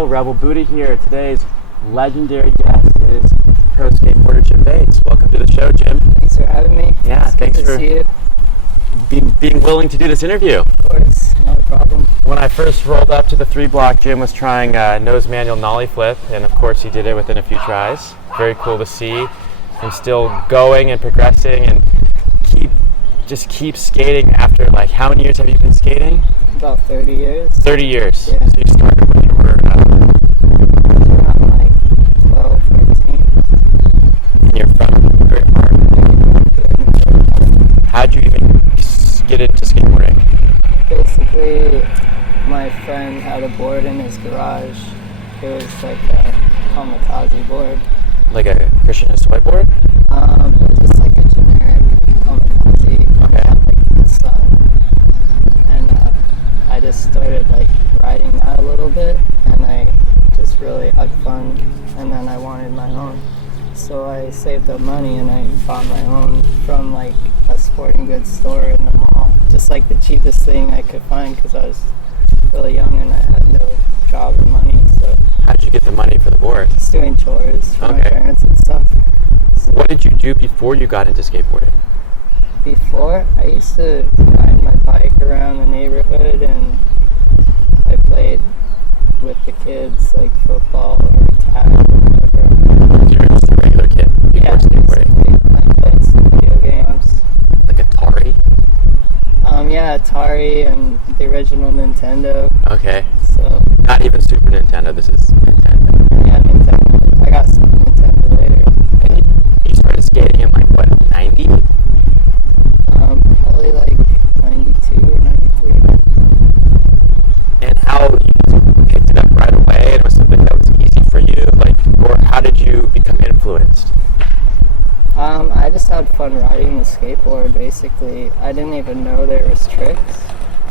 show. Rebel Booty here. Today's legendary guest is pro skateboarder Jim Bates. Welcome to the show, Jim. Thanks for having me. Yeah, it's thanks good to for see you. being willing to do this interview. Of course, no problem. When I first rolled up to the 3 block, Jim was trying nose manual nollie flip, and of course he did it within a few tries. Very cool to see him still going and progressing and keep skating after, like, how many years have you been skating? About 30 years. 30 years. Yeah. So you started when you were Around like 12, 13. and you're from Great Park. How'd you even get into skateboarding? Basically, my friend had a board in his garage. It was like a kamikaze board. Like a Christian Hisoy board? Just like a generic kamikaze. Okay. Like the sun. And I just started like riding that a little bit, and I just really had fun, and then I wanted my own. So I saved up money and I bought my own from like a sporting goods store in the mall. Just like the cheapest thing I could find because I was really young and I had no job or money. So How'd you get the money for the board? just doing chores for my parents and stuff. So What did you do before you got into skateboarding? before, I used to ride my bike around the neighborhood, and I played with the kids like football or tag or whatever. You were just a regular kid before skateboarding? Basically. I played some video games. Like Atari? Yeah, Atari and the original Nintendo. Okay. So, Not even Super Nintendo, this is Nintendo. yeah, Nintendo. I got some Nintendo later. And you started skating in like, what, 90? Probably like 92 or 93. And how you just picked it up right away and it was something that was easy for you? Like, or how did you become influenced? I just had fun riding the skateboard, basically. I didn't even know there was tricks.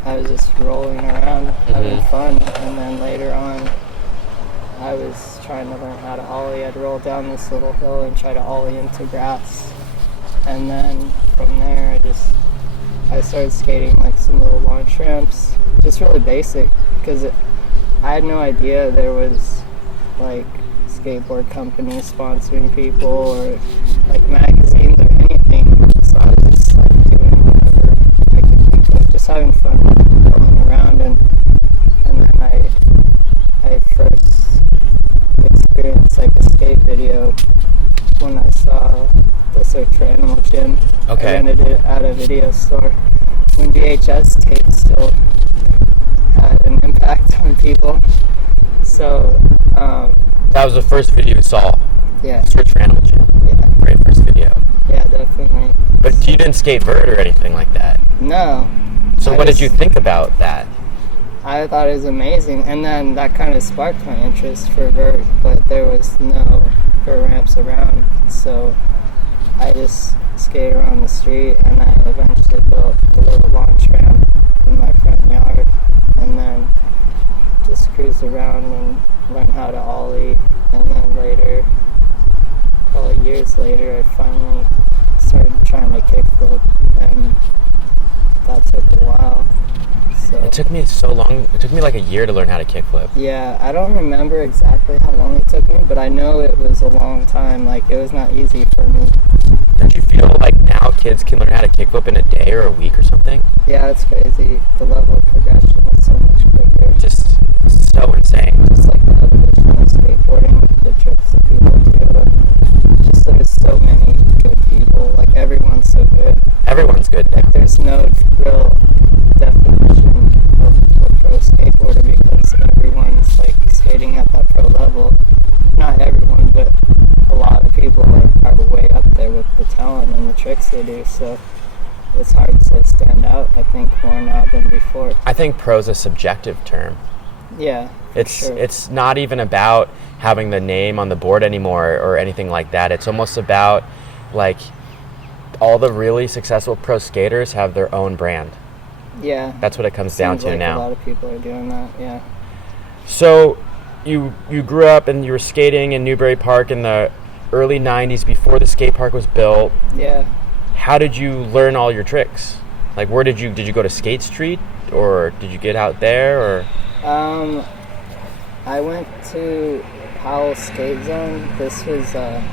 I was just rolling around, having fun, and then later on, I was trying to learn how to ollie. I'd roll down this little hill and try to ollie into grass. And then from there, I started skating like some little launch ramps, just really basic, because I had no idea there was like skateboard companies sponsoring people or like magazines or anything. So I was just like doing whatever I could think of, just having fun rolling around, and then I first experienced like a skate video when I saw the Search for Animal Gym. Okay. I rented it at a video store when VHS tape still had an impact on people. So, That was the first video you saw? yeah. Search for Animal Gym? Yeah. Right, first video. Yeah, definitely. But you didn't skate vert or anything like that? No. So what did you think about that? I thought it was amazing, and then that kind of sparked my interest for vert, but there was no vert ramps around, so I just skated around the street, and I eventually built the little launch ramp in my front yard, and then just cruised around and learned how to ollie, and then later, probably years later, I finally started trying to kickflip, and that took a while. So It took me so long. It took me like a year to learn how to kickflip. yeah, I don't remember exactly how long it took me, but I know it was a long time. Like, it was not easy for me. Don't you feel like now kids can learn how to kickflip in a day or a week or something? Yeah, it's crazy. The level of progression is so much quicker. Just so insane. Just like the evolution of skateboarding, the tricks that people do, and just there's so many good people. Like, everyone's so good. Everyone's good now. Like, there's no real definition of a pro skateboarder because everyone's like skating at that pro level. Not everyone, but a lot of people are way up there with the talent and the tricks they do. So it's hard to stand out, I think, more now than before. I think pro's a subjective term. Yeah, for sure. It's not even about having the name on the board anymore or anything like that. It's almost about, like, all the really successful pro skaters have their own brand. Yeah. That's what it comes down Seems to like now. a lot of people are doing that, yeah. So you grew up and you were skating in Newbury Park in the early 90s before the skate park was built. Yeah. How did you learn all your tricks? Like, where did you go to Skate Street, or did you get out there, or? I went to Powell Skate Zone. This was a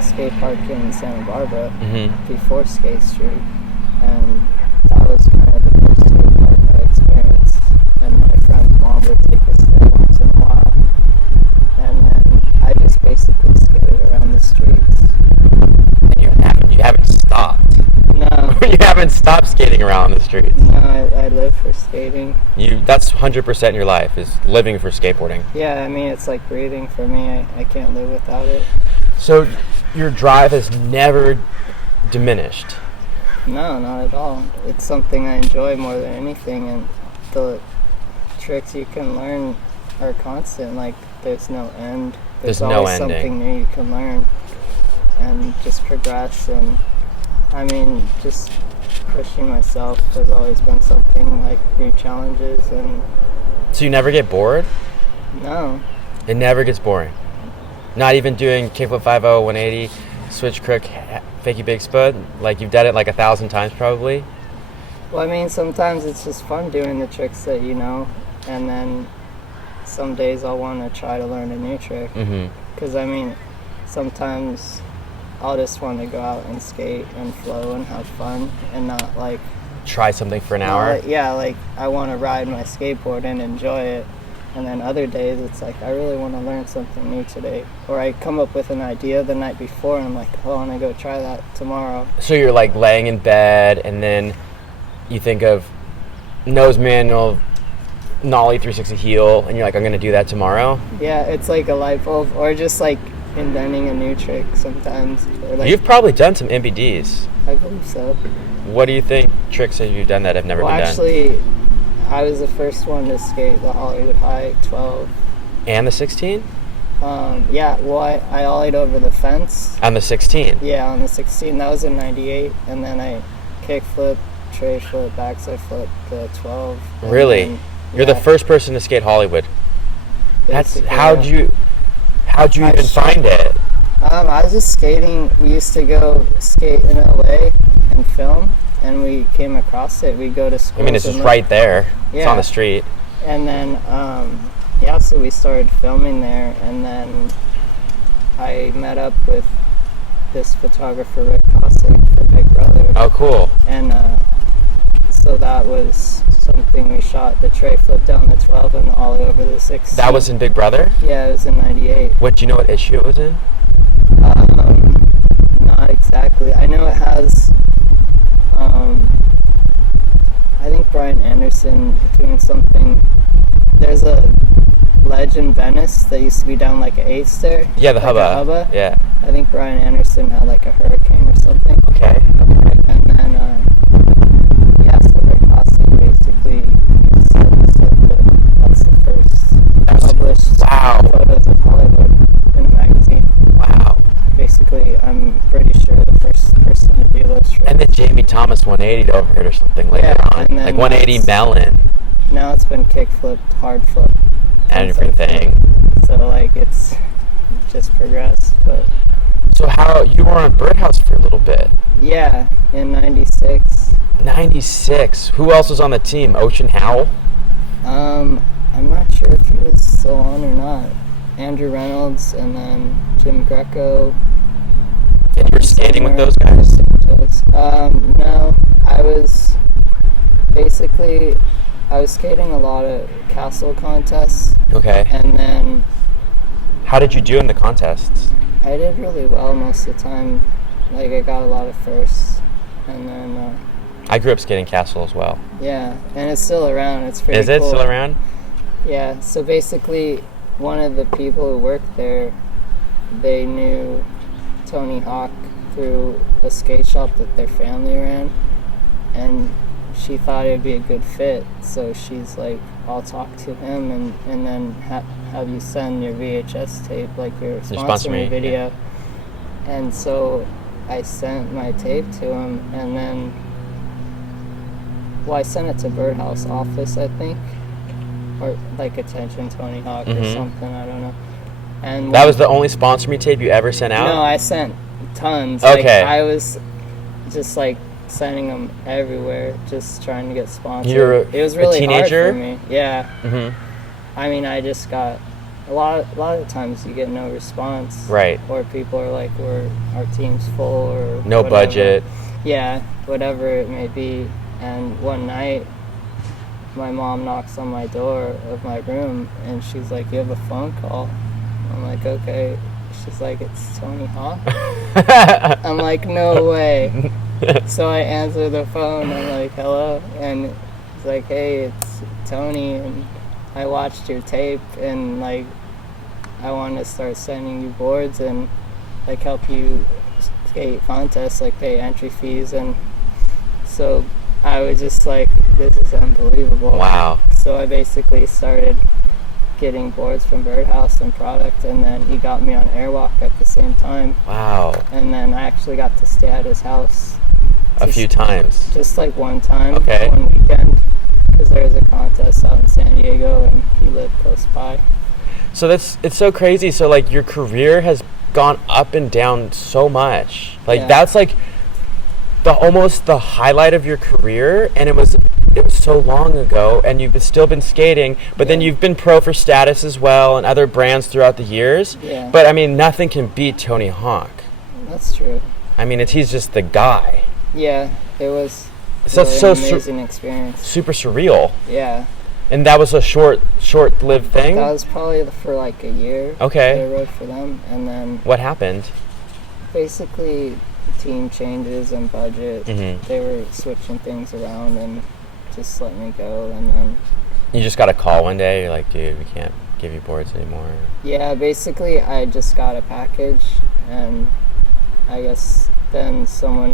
skate park in Santa Barbara before Skate Street, and that was kind of the first skate park I experienced. And my friend's mom would take us there once in a while, and then I just basically skated around the streets. And you haven't stopped. No. You haven't stopped skating around the streets. No, I live for skating. That's 100% your life, is living for skateboarding. Yeah, I mean, it's like breathing for me. I can't live without it. So your drive has never diminished. No, not at all. It's something I enjoy more than anything, and the tricks you can learn are constant. Like, there's no end. There's always no ending. Something new you can learn and just progress. And I mean, just pushing myself has always been something, like new challenges. And So you never get bored? no. It never gets boring. Not even doing kickflip 5-0, 180, switch crook, fakie big spud? Like, you've done it like 1,000 times probably? Well, I mean, sometimes it's just fun doing the tricks that you know, and then some days I'll want to try to learn a new trick. Because, I mean, sometimes I'll just want to go out and skate and flow and have fun and not, like... Try something for an hour? Yeah, like, I want to ride my skateboard and enjoy it. And then other days, it's like, I really want to learn something new today. Or I come up with an idea the night before, and I'm like, oh, I want to go try that tomorrow. So you're like laying in bed, and then you think of nose manual, nollie 360 heel, and you're like, I'm going to do that tomorrow? Yeah, it's like a light bulb. Or just like inventing a new trick sometimes. Or like, You've probably done some MBDs. I believe so. What do you think tricks have you done that have never been done? Actually, I was the first one to skate the Hollywood High 12. And the 16? Yeah, well, I ollied over the fence. On the 16? Yeah, on the 16. That was in 98. And then I kickflip, tray flip, backside flip the 12. Really? Then, You're the first person to skate Hollywood. basically, How'd you even find it? I was just skating. We used to go skate in LA and film, and we came across it. We go to school. I mean, it's just right there. It's on the street. And then, so we started filming there, and then I met up with this photographer, Rick Cossack, for Big Brother. Oh, cool. And so that was something we shot, the tray flip down the 12 and all over the 16. That was in Big Brother? Yeah, it was in 98. Do you know what issue it was in? Not exactly. I know it has, I think Brian Anderson doing something. There's a ledge in Venice that used to be down like an 8 stair. Yeah, the like a hubba. Yeah. I think Brian Anderson had like a hurricane or something. Okay. And then, so Rick Cossack basically said that that's the first published photos of Hollywood in a magazine. Wow. Basically, I'm pretty sure the first person to do those tricks. And then Jamie Thomas 180'd over it or something later on. And then Like 180 melon. Now it's been kick flipped, hard flip. And everything. So like it's just progressed, but... So you were on Birdhouse for a little bit. Yeah, in 96. 96. Who else was on the team? Ocean Howell? I'm not sure if he was still on or not. Andrew Reynolds and then Jim Greco. And you were skating with those guys? No, I was skating a lot of castle contests. Okay. And then... How did you do in the contests? I did really well most of the time. Like, I got a lot of firsts. And then... I grew up skating castle as well. Yeah, and it's still around. It's pretty cool. Is it still around? Yeah, so basically, one of the people who worked there, they knew Tony Hawk through a skate shop that their family ran, and she thought it would be a good fit, so she's like, I'll talk to him and then have you send your VHS tape, like your sponsor me video. Yeah. And so I sent my tape to him, and then, I sent it to Birdhouse office, I think, or like Attention Tony Hawk or something, I don't know. And that was the only sponsor me tape you ever sent out? No, I sent tons. Okay. Like, I was just like sending them everywhere, just trying to get sponsored. You're it was really a teenager? hard for me. Yeah. I mean, I just got a lot of times you get no response. Right. Or people are like, our team's full, or No whatever. budget. Yeah, whatever it may be. And one night, my mom knocks on my door of my room, and she's like, "You have a phone call?" I'm like, "Okay." She's like, "It's Tony Hawk." I'm like, "No way." So I answer the phone. I'm like, "Hello," and it's like, "Hey, it's Tony, and I watched your tape, and like, I want to start sending you boards and like help you skate contests, like pay entry fees." And so I was just like, "This is unbelievable." Wow. So I basically started getting boards from Birdhouse and product, and then he got me on Airwalk at the same time. Wow. And then I actually got to stay at his house A few times. just like one time, Okay. one weekend, because there was a contest out in San Diego and he lived close by. So it's so crazy. So like your career has gone up and down so much. Like Yeah. that's like almost the highlight of your career, and it was so long ago, and you've still been skating, but then Yeah. you've been pro for Status as well and other brands throughout the years. Yeah. But I mean, nothing can beat Tony Hawk. That's true. I mean, he's just the guy. Yeah, it was So- really so an sur- amazing experience. Super surreal. Yeah, And that was a short-lived thing. that was probably for like a year. Okay. that I rode for them, and then What happened? basically team changes and budget. Mhm. They were switching things around and just let me go, and then You just got a call one day. You're like, dude, we can't give you boards anymore. yeah, basically I just got a package, and I guess then someone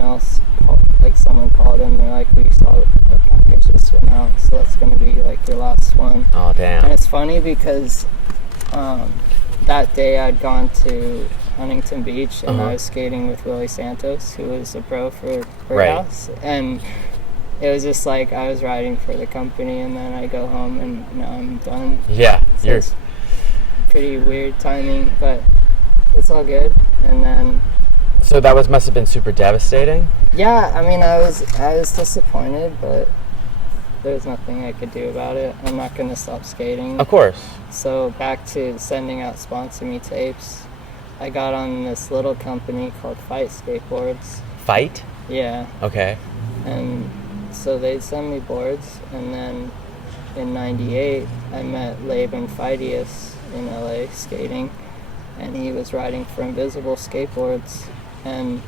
called in, they're like, "We saw a package just went out, so that's gonna be like your last one." Oh, damn. And it's funny because that day I'd gone to Huntington Beach, and Uh-huh. I was skating with Willie Santos, who was a pro for Birdhouse, and it was just like I was riding for the company, and then I go home and now I'm done. Yeah, So you're it's pretty weird timing, but it's all good. And then so that must have been super devastating. yeah, I mean, I was disappointed, but there's nothing I could do about it. I'm not gonna stop skating. Of course. So back to sending out sponsor me tapes. I got on this little company called Fight Skateboards. Fight? Yeah, Okay. and so they'd send me boards, and then in '98 I met Laban Fidius in LA skating, and he was riding for Invisible Skateboards, and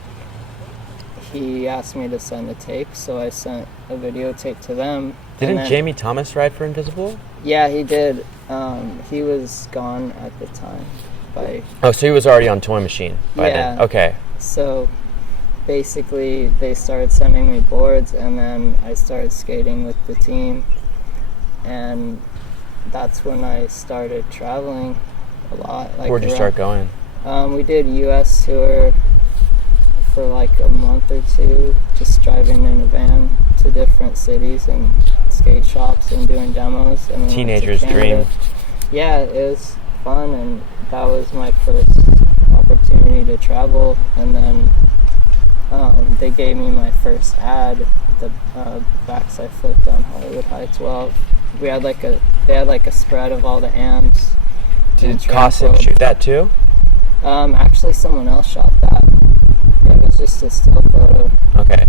he asked me to send a tape, so I sent a videotape to them. and Didn't then- Jamie Thomas ride for Invisible? Yeah, he did. He was gone at the time. Oh, so he was already on Toy Machine by then. Yeah. Okay. So basically they started sending me boards, and then I started skating with the team, and that's when I started traveling a lot. Like Where'd you around- start going? We did US tour for like a month or two, just driving in a van to different cities and skate shops and doing demos. And we went to Teenager's Canada. dream. Yeah, it was fun, and that was my first opportunity to travel. And then they gave me my first ad, the backside flip on Hollywood High 12. They had like a spread of all the AMs. Did Cossim shoot that too? Actually, someone else shot that. Yeah, it was just a still photo. Okay.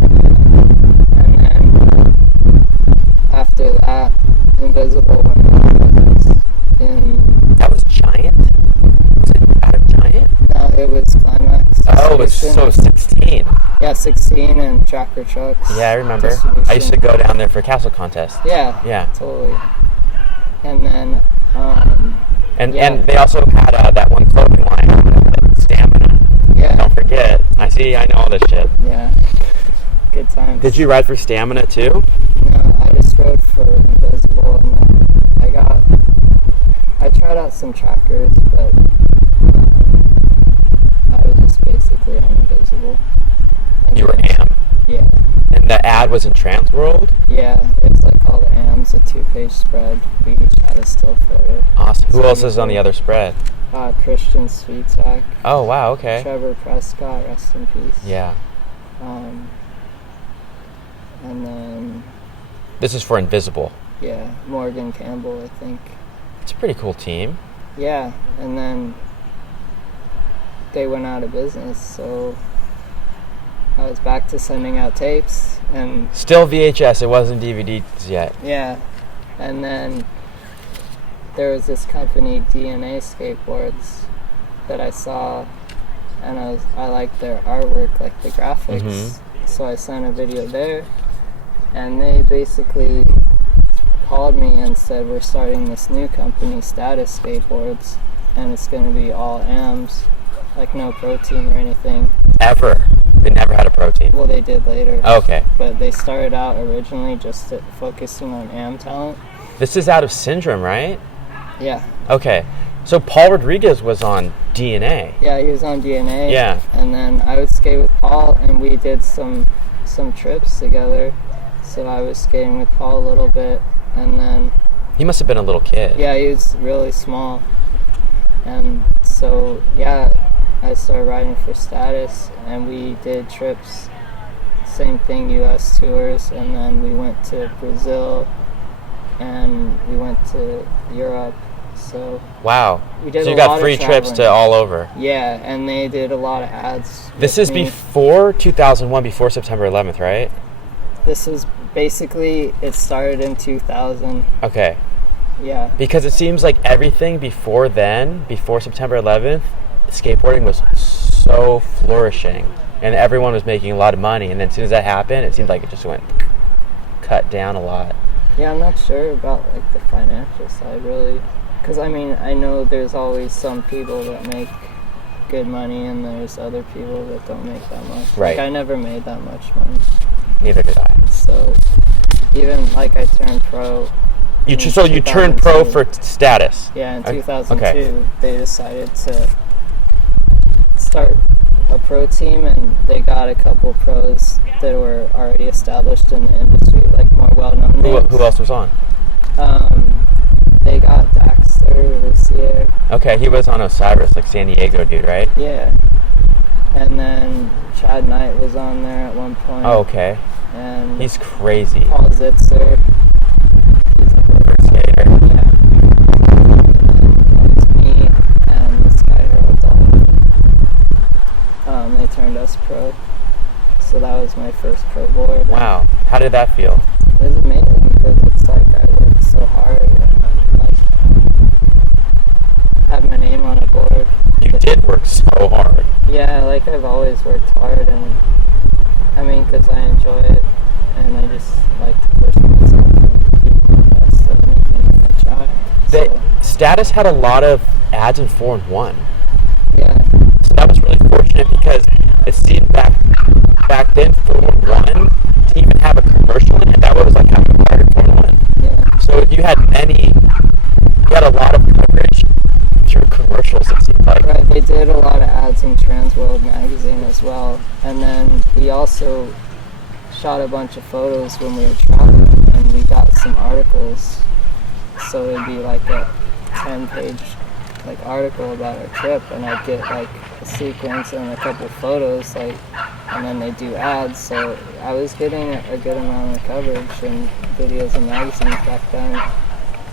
And then after that, Invisible went out in. That was Giant? Was it out of Giant? No, it was Climax. Oh, it was so 16. Yeah, 16 and Tracker Trucks. Yeah, I remember. distribution. I used to go down there for castle contest. Yeah. Yeah. Totally. And then. And Yeah. and they also had that one clothing line, Stamina. Yeah. Don't forget. I know all this shit. Yeah. Good times. Did you ride for Stamina too? No, I just rode for Invisible, and then I tried out some trackers, but I was just basically on Invisible. And You were then- AM. Yeah. And the ad was in Transworld? Yeah, it's like all the AMs, a 2-page spread. We each had a still photo. Awesome. Who It's else really is on the cool. other spread? Christian Sweetak, Oh, wow, okay. Trevor Prescott, rest in peace. Yeah. And then, This is for Invisible. yeah, Morgan Campbell, I think. It's a pretty cool team. Yeah, and then they went out of business, so I was back to sending out tapes, and Still VHS, it wasn't DVDs yet. yeah, and then there was this company, DNA Skateboards, that I saw, and I liked their artwork, like the graphics, so I sent a video there, and they basically called me and said, we're starting this new company, Status Skateboards, and it's going to be all AMs, like no pro team or anything. Ever. They never had a pro team. Well, they did later. Okay. But they started out originally just focusing on AM talent. This is out of Syndrome, right? Yeah. Okay. So Paul Rodriguez was on DNA. Yeah, he was on DNA. Yeah. And then I would skate with Paul, and we did some trips together. So I was skating with Paul a little bit, and then... He must have been a little kid. Yeah, he was really small. And so, yeah, I started riding for Status, and we did trips, same thing, US tours, and then we went to Brazil, and we went to Europe, so... Wow. We did so you a got lot free of trips traveling. to all over. Yeah, and they did a lot of ads. This with is me. before 2001, before September 11th, right? This is basically, it started in 2000. Okay. Yeah. Because it seems like everything before then, before September 11th, skateboarding was so flourishing. And everyone was making a lot of money. And then as soon as that happened, it seemed like it just went cut down a lot. Yeah, I'm not sure about like the financial side really. Because I mean, I know there's always some people that make good money and there's other people that don't make that much. Right. Like I never made that much money. Neither did I. So even like I turned pro. So you turned pro 2002. for Status. Yeah, in Okay. 2002, they decided to start a pro team, and they got a couple pros that were already established in the industry, like more well-known names. Who else was on? They got Daxter, Lucier. Okay, he was on Osiris, like San Diego dude, right? Yeah. And then Chad Knight was on there at one point. Oh, okay. And He's crazy. Paul Zitzer. He's a pro Skater. Yeah. That was me and this guy Harold Dahl. They turned us pro. So that was my first pro board. Wow. How did that feel? It was amazing because it's like I worked so hard and like had my name on a board. You did work so hard. Yeah, like I've always worked hard, and I mean, because I enjoy it, and I just like to push myself and do my best at anything I try. So, Status had a lot of ads in 4-in-1. yeah, So that was really fortunate because it seemed back then 4-in-1 to even have a commercial in it, that was like having a part in 4-in-1. yeah, So you had a lot of coverage through commercials, it seemed like. right. They did a lot of ads in Transworld magazine as well, and then we also shot a bunch of photos when we were traveling, and we got some articles. So it'd be like a 10-page like article about our trip, and I'd get like a sequence and a couple photos, like, and then they do ads. So I was getting a good amount of coverage and videos in magazines back then.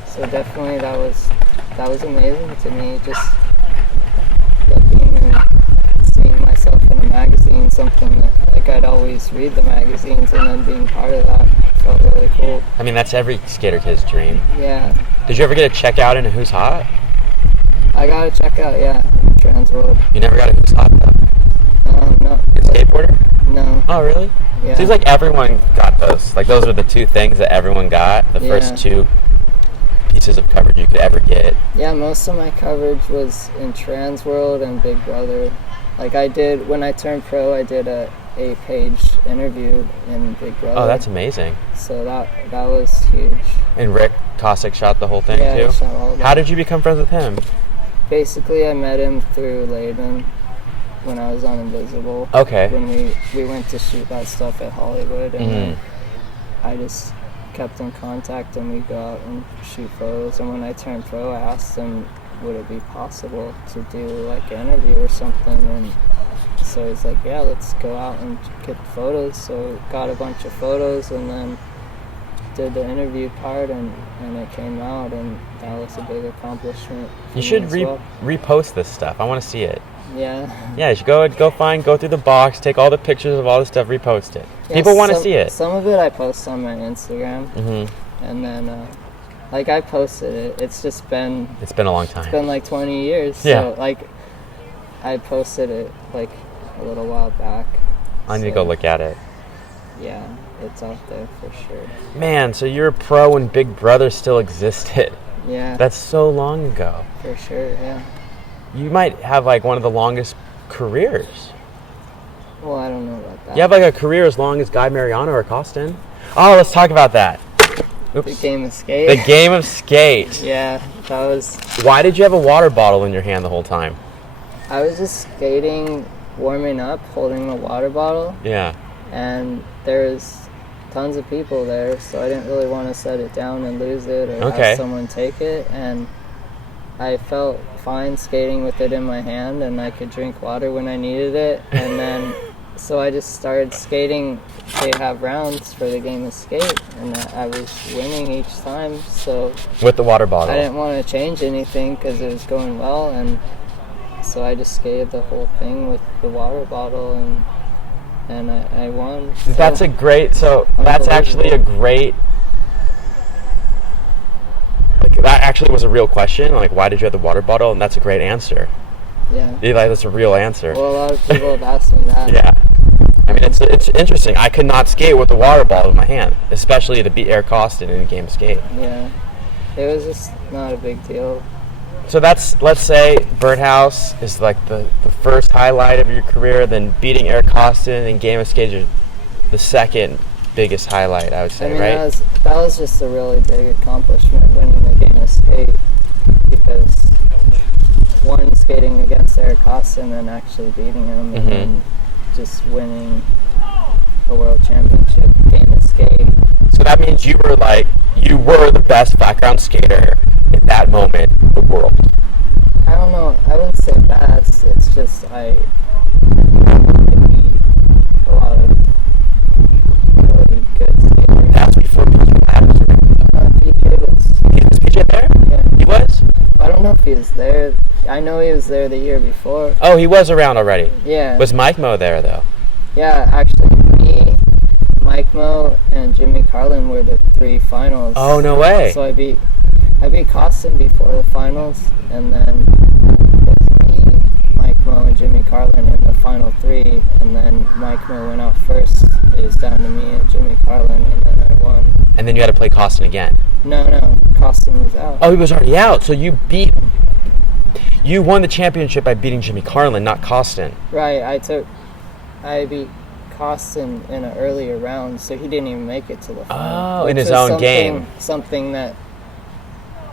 So definitely that was amazing to me. Just looking and seeing myself in a magazine, something that like I'd always read the magazines, and then being part of that felt really cool. I mean, that's every skater kid's dream. Yeah. Did you ever get a check out into Who's Hot? I gotta check out, yeah, Transworld. You never got a Who's Hot though? No. You're a skateboarder? No. Oh, really? Yeah. Seems like everyone got those. Like those were the two things that everyone got. The Yeah. first two pieces of coverage you could ever get. Yeah, most of my coverage was in Transworld and Big Brother. Like when I turned pro, I did a 8-page interview in Big Brother. Oh, that's amazing. So that was huge. And Rick Kosick shot the whole thing Yeah, too? he shot all of How that. did you become friends with him? Basically, I met him through Laban when I was on Invisible. Okay. When we went to shoot that stuff at Hollywood, and then I just kept in contact, and we'd go out and shoot photos. And when I turned pro, I asked him, would it be possible to do like an interview or something? And so he's like, yeah, let's go out and get photos. So got a bunch of photos, and then did the interview part, and it came out, and that was a big accomplishment. You should well. repost this stuff. I want to see it. Yeah. Yeah, you should go through the box, take all the pictures of all the stuff, repost it. Yeah, People want to see it. Some of it I post on my Instagram, and then like I posted it. It's been a long time. It's been like 20 years. Yeah. So like I posted it like a little while back. I need to go look at it. Yeah, it's out there for sure. Man, so you're a pro when Big Brother still existed. Yeah. That's so long ago. For sure, yeah. You might have like one of the longest careers. Well, I don't know about that. You have like a career as long as Guy Mariano or Costin. Oh, let's talk about that. Oops. The game of skate. The game of skate. Yeah, that was... Why did you have a water bottle in your hand the whole time? I was just skating, warming up, holding a water bottle. Yeah. And there's tons of people there, so I didn't really want to set it down and lose it or have someone take it. And I felt fine skating with it in my hand, and I could drink water when I needed it. And then, so I just started skating. They have rounds for the game of skate, and I was winning each time. So with the water bottle, I didn't want to change anything because it was going well, and so I just skated the whole thing with the water bottle, and I won. So that's a great. So that's actually a great. Like that actually was a real question. Like, why did you have the water bottle? And that's a great answer. Yeah. Like, that's a real answer. Well, a lot of people have asked me that. Yeah. I mean, it's interesting. I could not skate with the water bottle in my hand, especially to beat Eric Costin in a game of skate. Yeah. It was just not a big deal. So that's, let's say, Birdhouse is like the first highlight of your career, then beating Eric Costin in game of skate is the second biggest highlight, I would say, right? That was just a really big accomplishment, winning the game of skate, because one, skating against Eric Costin and actually beating him, and then just winning a world championship game of skate. So that means you were the best flat ground skater in that moment in the world. I don't know, I wouldn't say best, it's just I beat a lot of really good skaters. That's before PJ Ladd was around. Was PJ there? Yeah. He was? I don't know if he was there. I know he was there the year before. Oh, he was around already? Yeah. Was Mike Mo there, though? Yeah, actually, me, Mike Mo, and Jimmy Carlin were the three finals. Oh, no way. So I beat Costin before the finals, and then it was me, Mike Mo, and Jimmy Carlin in the final three, and then Mike Mo went out first. It was down to me and Jimmy Carlin, and then I won. And then you had to play Costin again? No, Costin was out. Oh, he was already out, so you won the championship by beating Jimmy Carlin, not Costin. Right, I beat Costin in an earlier round, so he didn't even make it to the final. Oh, in his own game. Something that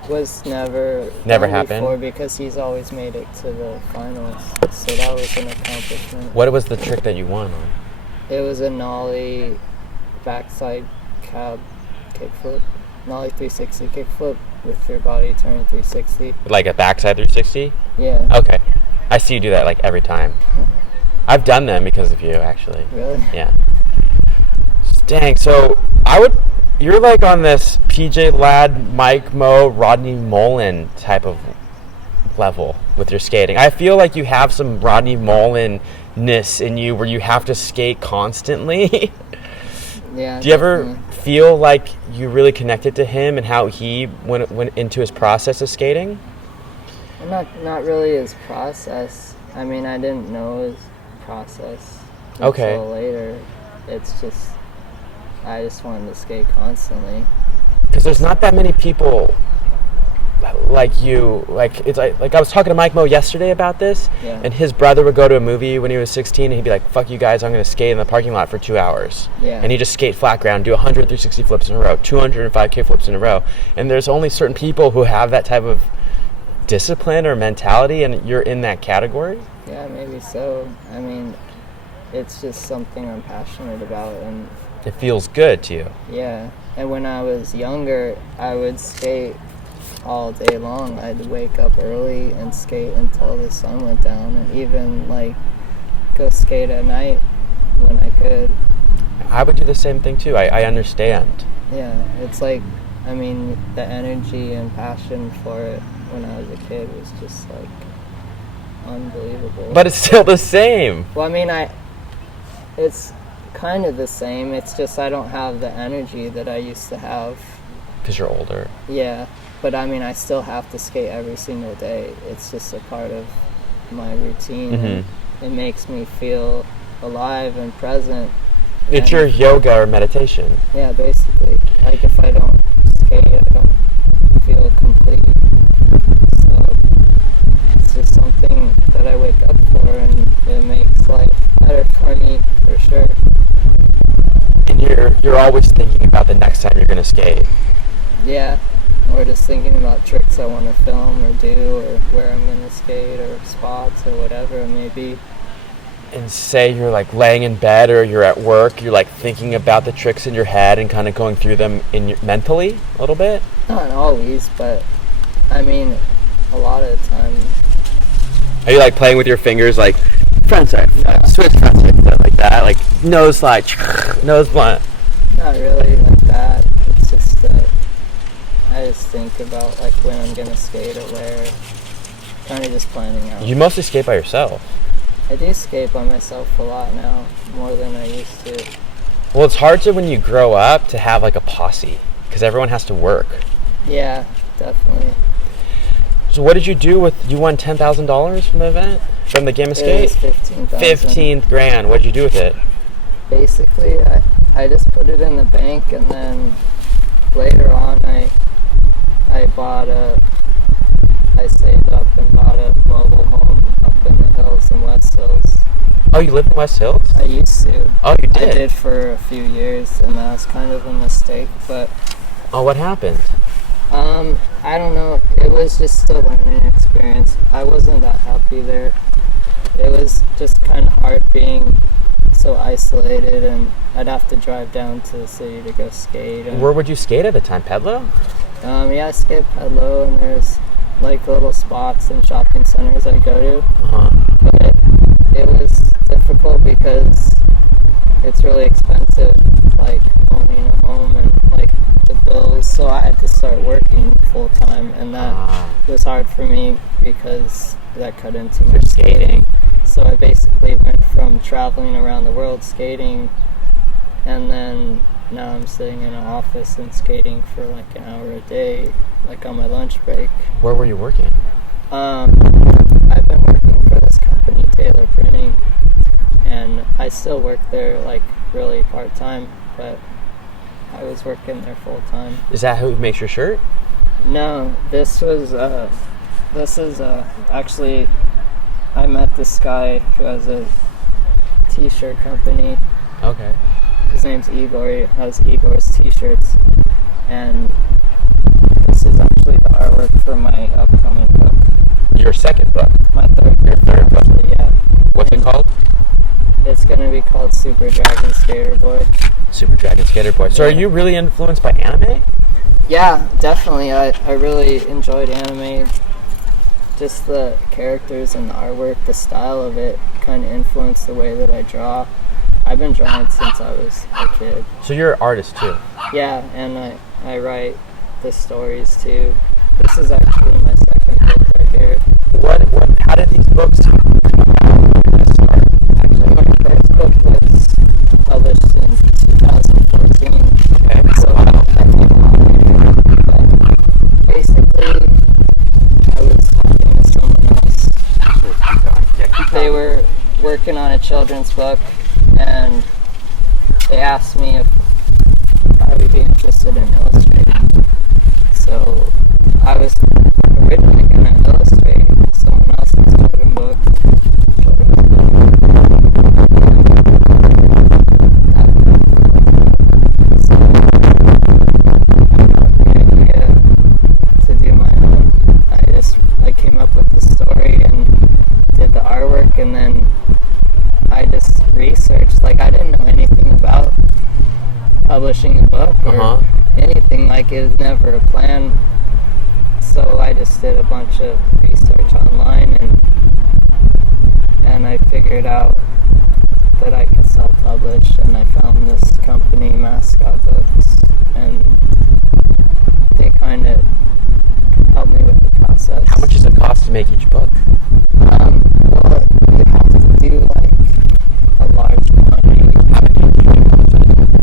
was never happened before, because he's always made it to the finals. So that was an accomplishment. What was the trick that you won on? It was a nollie backside cab kickflip, nollie 360 kickflip with your body turning 360. Like a backside 360? Yeah. Okay. I see you do that like every time. I've done them because of you, actually. Really? Yeah. Dang, so you're like on this PJ Ladd, Mike Mo, Rodney Mullen type of level with your skating. I feel like you have some Rodney Mullen-ness in you where you have to skate constantly. Yeah. Do you ever feel like you really connected to him and how he went into his process of skating? Not really his process. I mean, I didn't know his process until later. It's just, I just wanted to skate constantly. Because there's not that many people like you. Like it's like I was talking to Mike Mo yesterday about this, and his brother would go to a movie when he was 16, and he'd be like, "Fuck you guys, I'm gonna skate in the parking lot for 2 hours." Yeah. And he'd just skate flat ground, do 100 360 flips in a row, 205 kick flips in a row. And there's only certain people who have that type of discipline or mentality, and you're in that category. Yeah, maybe so. I mean, it's just something I'm passionate about, and it feels good to you. Yeah. And when I was younger, I would skate all day long. I'd wake up early and skate until the sun went down, and even like go skate at night when I could. I would do the same thing too. I understand. Yeah, it's like, I mean, the energy and passion for it when I was a kid was just like unbelievable. But it's still the same. Well, I mean, it's kind of the same. It's just I don't have the energy that I used to have. Because you're older. Yeah, but I mean, I still have to skate every single day. It's just a part of my routine. And it makes me feel alive and present. It's your yoga or meditation. Yeah, basically. Like if I don't skate, I don't feel complete. So it's just something that I wake up for, and it makes life better for me, for sure. And you're always thinking about the next time you're going to skate. Yeah, or just thinking about tricks I want to film or do, or where I'm going to skate, or spots, or whatever it may be. And say you're like laying in bed or you're at work, you're like thinking about the tricks in your head and kind of going through them mentally a little bit? Not always, but I mean, a lot of the time. Are you like playing with your fingers, like front side, switch front side, like that, like nose slide, nose blunt? Not really like that. It's just I just think about like when I'm gonna skate or where. Kind of just planning out. You mostly skate by yourself. I do skate by myself a lot now, more than I used to. Well, it's hard to when you grow up to have like a posse because everyone has to work. Yeah, definitely. So what did you do you won $10,000 from the event? From the game of skate? It was 15,000. 15 grand. What did you do with it? Basically, I just put it in the bank, and then later on I saved up and bought a mobile home up in the hills in West Hills. Oh, you live in West Hills? I used to. Oh, you did? I did for a few years, and that was kind of a mistake, but... Oh, what happened? I don't know. It was just a learning experience. I wasn't that happy there. It was just kind of hard being so isolated, and I'd have to drive down to the city to go skate. And, where would you skate at the time? Pedlo? Yeah, I skate Pedlo, and there's like little spots and shopping centers I go to. But it was difficult because it's really expensive, like owning a home and like the bills. So I had to start working full time, and that was hard for me because that cut into my skating. So I basically went from traveling around the world skating, and then now I'm sitting in an office and skating for like an hour a day, like on my lunch break. Where were you working? I've been working for this company, Taylor Printing, and I still work there like really part-time, but I was working there full-time. Is that who makes your shirt? No, this is actually, I met this guy who has a t-shirt company. Okay. His name's Igor. He has Igor's t-shirts, and this is actually the artwork for my upcoming book. Your second book? My third. Your third book? Actually, yeah. What's it called? It's going to be called Super Dragon Skater Boy. Super Dragon Skater Boy. So are you really influenced by anime? Yeah, definitely. I really enjoyed anime. Just the characters and the artwork, the style of it kind of influenced the way that I draw. I've been drawing since I was a kid. So you're an artist too? Yeah, and I write the stories too. This is actually my second book right here. How did these books come about? Actually, my first book was published in 2014. Okay. So I came on, but basically I was talking to someone else. They were working on a children's book, and they asked me if I would be interested in illustrating. So I was originally going to illustrate someone else's children's book. So I got the idea to do my own. I came up with the story and did the artwork, and then I just researched. Like, I didn't know anything about publishing a book or anything. Like, it was never a plan. So I just did a bunch of research online, and I figured out that I could self-publish, and I found this company, Mascot Books, and they kind of helped me with the process. How much does it cost to make each book? Well, you have to do like a large quantity. How many did you do?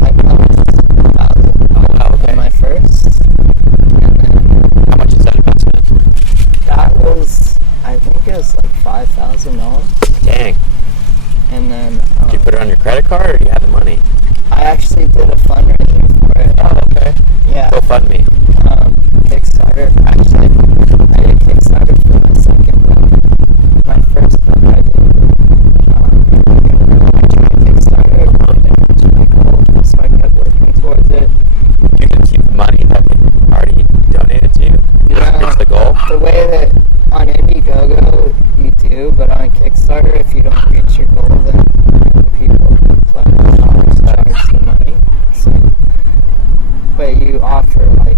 I published 1,000 Oh, wow, okay. in my first, and then How much is that investment? that was, I think it was like $5,000. Dang. And then Did you put it on your credit card, or do you have the money? I actually did a fundraiser for it. Oh, okay. Yeah. GoFundMe. Kickstarter. Actually, I did Kickstarter for my second book. My first book I did. I tried Kickstarter, but I didn't reach my goal, so I kept working towards it. You can keep the money that they already donated to you. Reach the goal. The way that on Indiegogo you do, but on Kickstarter, if you don't reach your goal, then people pledge charge the money. So, but you offer like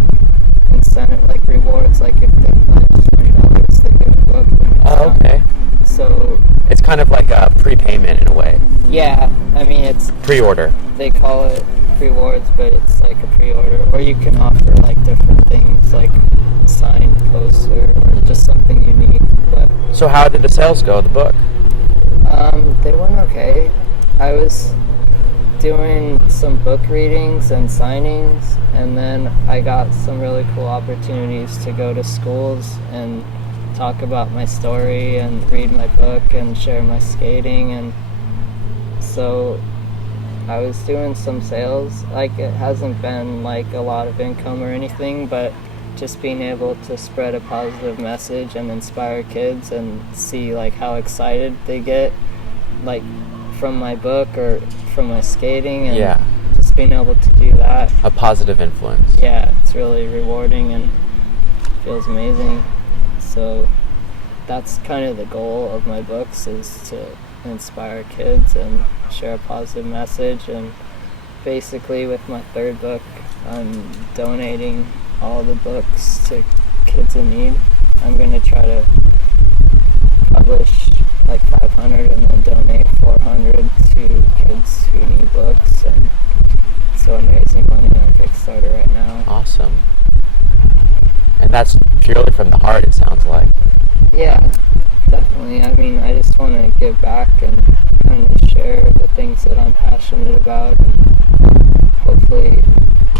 incentive, like rewards, like if they pledge $20, they get a book when it's Oh, okay. done. So It's kind of like a prepayment in a way. yeah, I mean it's Pre-order. they call it rewards, but it's like a pre-order. Or you can offer like different things, like a signed poster or just something unique. But So how did the sales go of the book? they went okay. I was doing some book readings and signings, and then I got some really cool opportunities to go to schools and talk about my story and read my book and share my skating. And so I was doing some sales. Like, it hasn't been like a lot of income or anything, but just being able to spread a positive message and inspire kids and see like how excited they get, like from my book or from my skating, and Yeah. just being able to do that. A positive influence. Yeah, it's really rewarding and feels amazing. So that's kind of the goal of my books, is to inspire kids and share a positive message. And basically with my third book, I'm donating all the books to kids in need. I'm going to try to publish like 500 and then donate 400 to kids who need books. And so I'm raising money on Kickstarter right now. Awesome. And that's purely from the heart, it sounds like. Yeah, definitely. I mean, I just want to give back and kind of share the things that I'm passionate about, and hopefully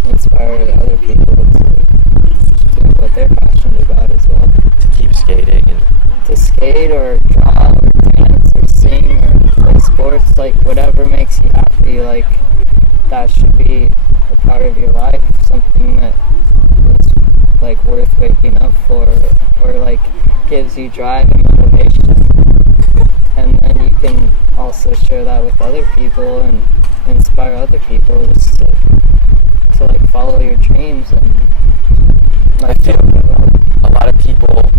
inspire other people to do what they're passionate about as well. To keep skating and To skate or draw or dance or sing or play sports, like whatever makes you happy, like that should be a part of your life, something that is like worth waking up for, or like gives you drive and motivation. And then you can also share that with other people and inspire other people just to like follow your dreams. And like, I feel a lot of people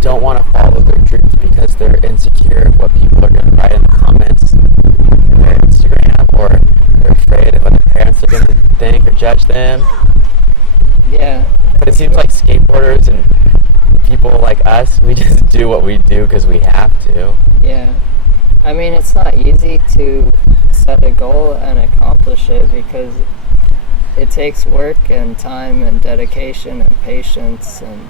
don't want to follow their dreams because they're insecure of what people are going to write in the comments in their Instagram, or they're afraid of what their parents are going to think or judge them. yeah. But it seems like skateboarders and people like us, we just do what we do because we have to. Yeah. I mean, it's not easy to set a goal and accomplish it, because it takes work and time and dedication and patience, and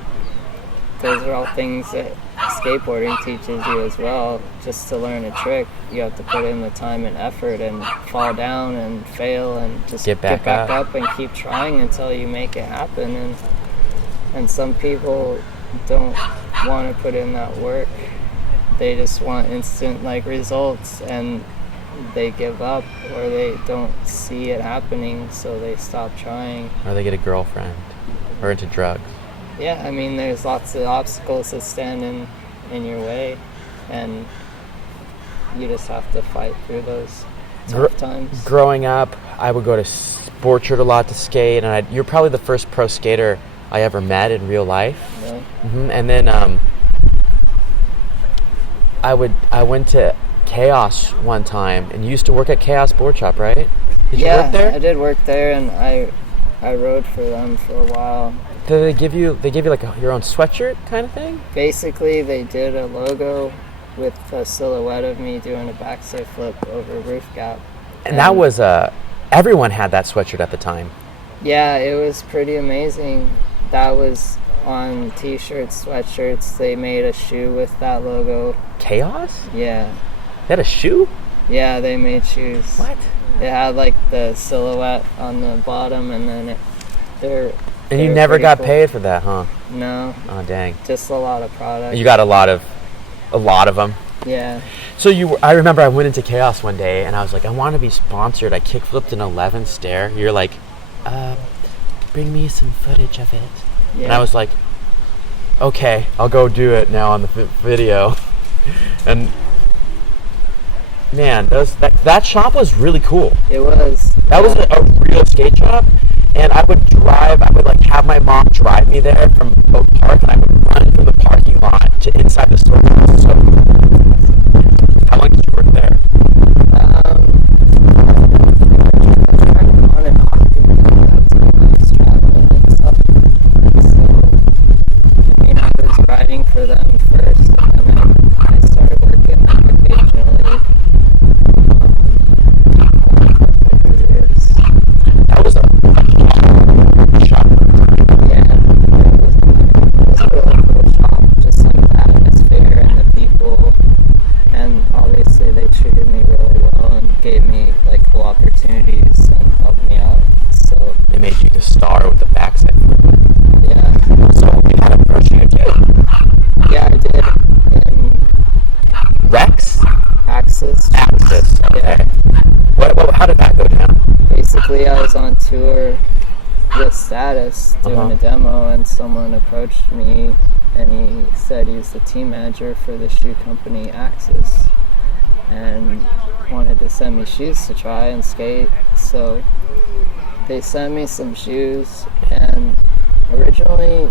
those are all things that skateboarding teaches you as well. Just to learn a trick, you have to put in the time and effort and fall down and fail and just Get back up and keep trying until you make it happen. And some people don't want to put in that work. They just want instant like results, and they give up, or they don't see it happening, so they stop trying. Or they get a girlfriend, or into drugs. Yeah, I mean, there's lots of obstacles that stand in your way, and you just have to fight through those tough times. Growing up, I would go to Sportchard a lot to skate, and you're probably the first pro skater I ever met in real life. Really? And then I went to Chaos one time, and you used to work at Chaos Board Shop, right? Did you work there? I did work there, and I rode for them for a while. Did they give you like your own sweatshirt kind of thing? Basically, they did a logo with a silhouette of me doing a backside flip over a roof gap. And that was everyone had that sweatshirt at the time. Yeah, it was pretty amazing. That was on t-shirts, sweatshirts. They made a shoe with that logo. Chaos? Yeah. They had a shoe? Yeah, they made shoes. What? It had like the silhouette on the bottom, and then And you never got paid for that, huh? No. Oh, dang. Just a lot of product. You got a lot of them. Yeah. So I remember I went into Chaos one day and I was like, I want to be sponsored. I kickflipped an 11 stair. You're like, bring me some footage of it. Yeah. And I was like, okay, I'll go do it now on the video. And man, that shop was really cool. It was. That was a real skate shop. And I would like have my mom drive me there from Oak Park, and I would run from the parking lot to inside the store. So, how long did you work there? On and off, because that's when I was traveling and stuff. So, I mean, I was riding for them first, and then I started working there occasionally. That was a shop. Yeah, it was a really cool shop, just like the atmosphere and the people, and obviously they treated me really well and gave me like cool opportunities and helped me out. So They made you the star with the backside flip. yeah, So you had a brochure too. yeah, I did. And Rex? Axis. Okay. Yeah. How did that go down? Basically, I was on tour with Status doing a demo, and someone approached me, and he said he's the team manager for the shoe company Axis, and wanted to send me shoes to try and skate. So they sent me some shoes, and originally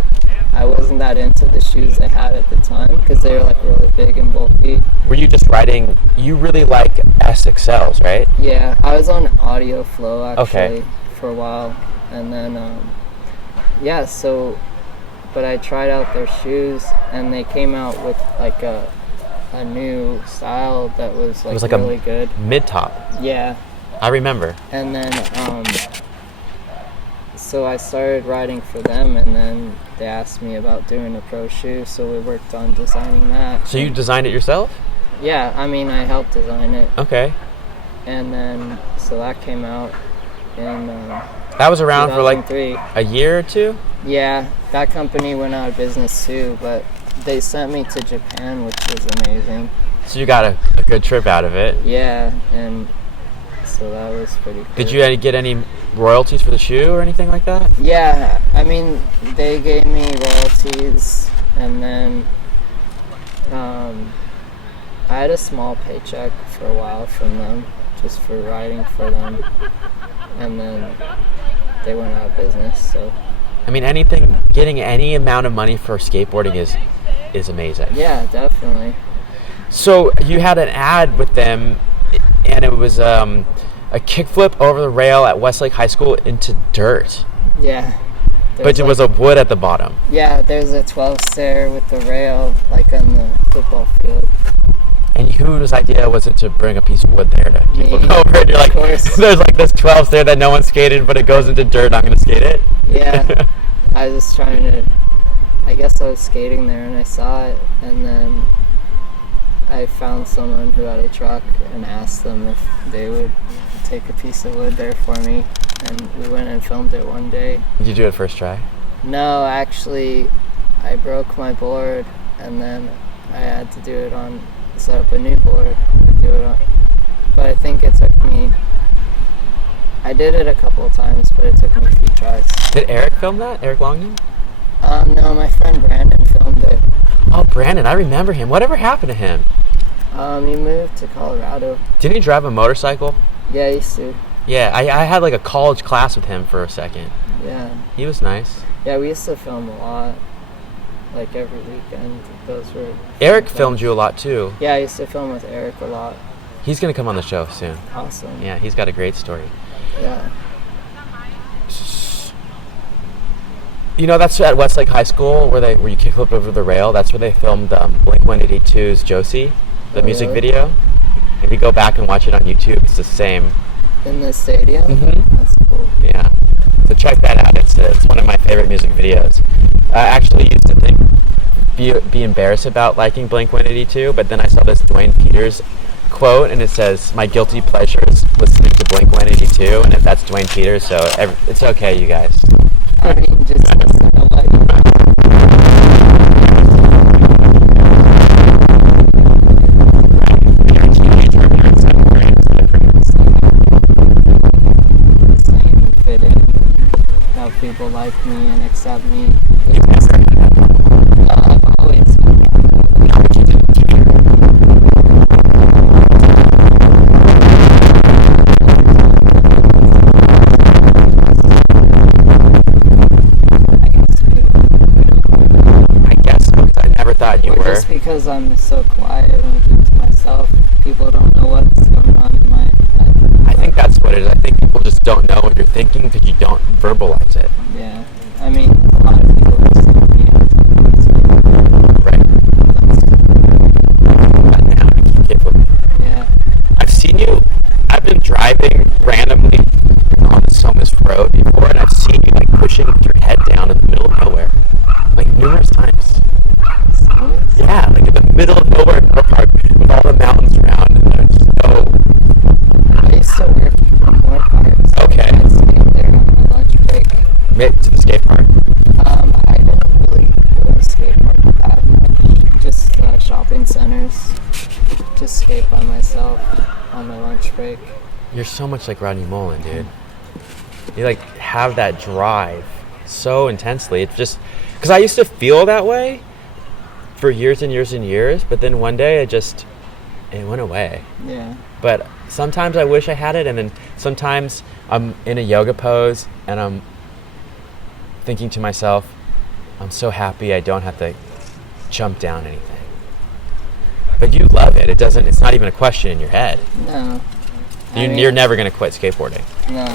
I wasn't that into the shoes they had at the time because they were like really big and bulky. Were you just riding? You really like SXLs, right? Yeah, I was on Audio Flow actually Okay. for a while, and then but I tried out their shoes, and they came out with like a new style that was like, It was like really good. Mid-top. Yeah, I remember. and then so I started riding for them, and then they asked me about doing a pro shoe, so we worked on designing that. So you designed it yourself? Yeah, I mean, I helped design it, Okay. and then so that came out in That was around for like 2003. a year or two? Yeah, that company went out of business too, but they sent me to Japan, which was amazing. So you got a good trip out of it. Yeah, and so that was pretty cool. Did you get any royalties for the shoe or anything like that? Yeah, I mean, they gave me royalties, and then I had a small paycheck for a while from them, just for riding for them, and then they went out of business, so. I mean, getting any amount of money for skateboarding is amazing. Yeah, definitely. So you had an ad with them, and it was a kickflip over the rail at Westlake High School into dirt. Yeah. But it was a wood at the bottom. Yeah, there's a 12 stair with the rail, like on the football field. And whose idea was it to bring a piece of wood there to kickflip over? And you're like, there's like this 12 stair that no one skated, but it goes into dirt, and I'm going to skate it? Yeah. I was just trying to, I guess I was skating there and I saw it, and then I found someone who had a truck and asked them if they would take a piece of wood there for me, and we went and filmed it one day. Did you do it first try? No, actually, I broke my board, and then I had to set up a new board and do it on, but I think it took me, I did it a couple of times, but it took me a few tries. Did Eric film that? Eric Longden? No, my friend Brandon filmed it. Oh, Brandon, I remember him. Whatever happened to him? He moved to Colorado. Didn't he drive a motorcycle? Yeah, he used to. Yeah, I had like a college class with him for a second. Yeah. He was nice. Yeah, we used to film a lot. Like every weekend. Those were Eric filmed you a lot too. Yeah, I used to film with Eric a lot. He's going to come on the show soon. Awesome. Yeah, he's got a great story. Yeah. You know, that's at Westlake High School where you kickflip over the rail. That's where they filmed Blink-182's Josie, the music video. If you go back and watch it on YouTube, it's the same In the stadium? Mm-hmm. That's cool. Yeah. So check that out. It's one of my favorite music videos. I actually used to think be embarrassed about liking Blink-182, but then I saw this Dwayne Peters quote, and it says, "My guilty pleasure is listening to Blink-182," and that's Dwayne Peters, so it's okay, you guys. I mean, just listen to what you fit in and how people like me and accept me. I've always I guess so, 'cause I never thought you were. Just because I'm so quiet and keep to myself, people don't know what's going on in my head. I think that's what it is. I think people just don't know what you're thinking because you don't verbalize it. Yeah, I mean, a lot of people just think me out. Right. Now I keep it flipping. Yeah. I've seen you. I've been driving randomly on the Somas Road before, and I've seen you like pushing your head down in the middle of nowhere, like numerous times. Yeah, like in the middle of nowhere in Park with all the mountains around, and there's no. I used to work in more parks. Okay. I'd skate there on my lunch break. To the skate park. I didn't really go to skate park that much. Just shopping centers. Just skate by myself on my lunch break. You're so much like Rodney Mullen, dude. You like have that drive so intensely. It's just because I used to feel that way for years and years and years, but then one day it went away. Yeah. But sometimes I wish I had it, and then sometimes I'm in a yoga pose and I'm thinking to myself, I'm so happy I don't have to jump down anything. But you love it. It's not even a question in your head. No. You're never going to quit skateboarding. No,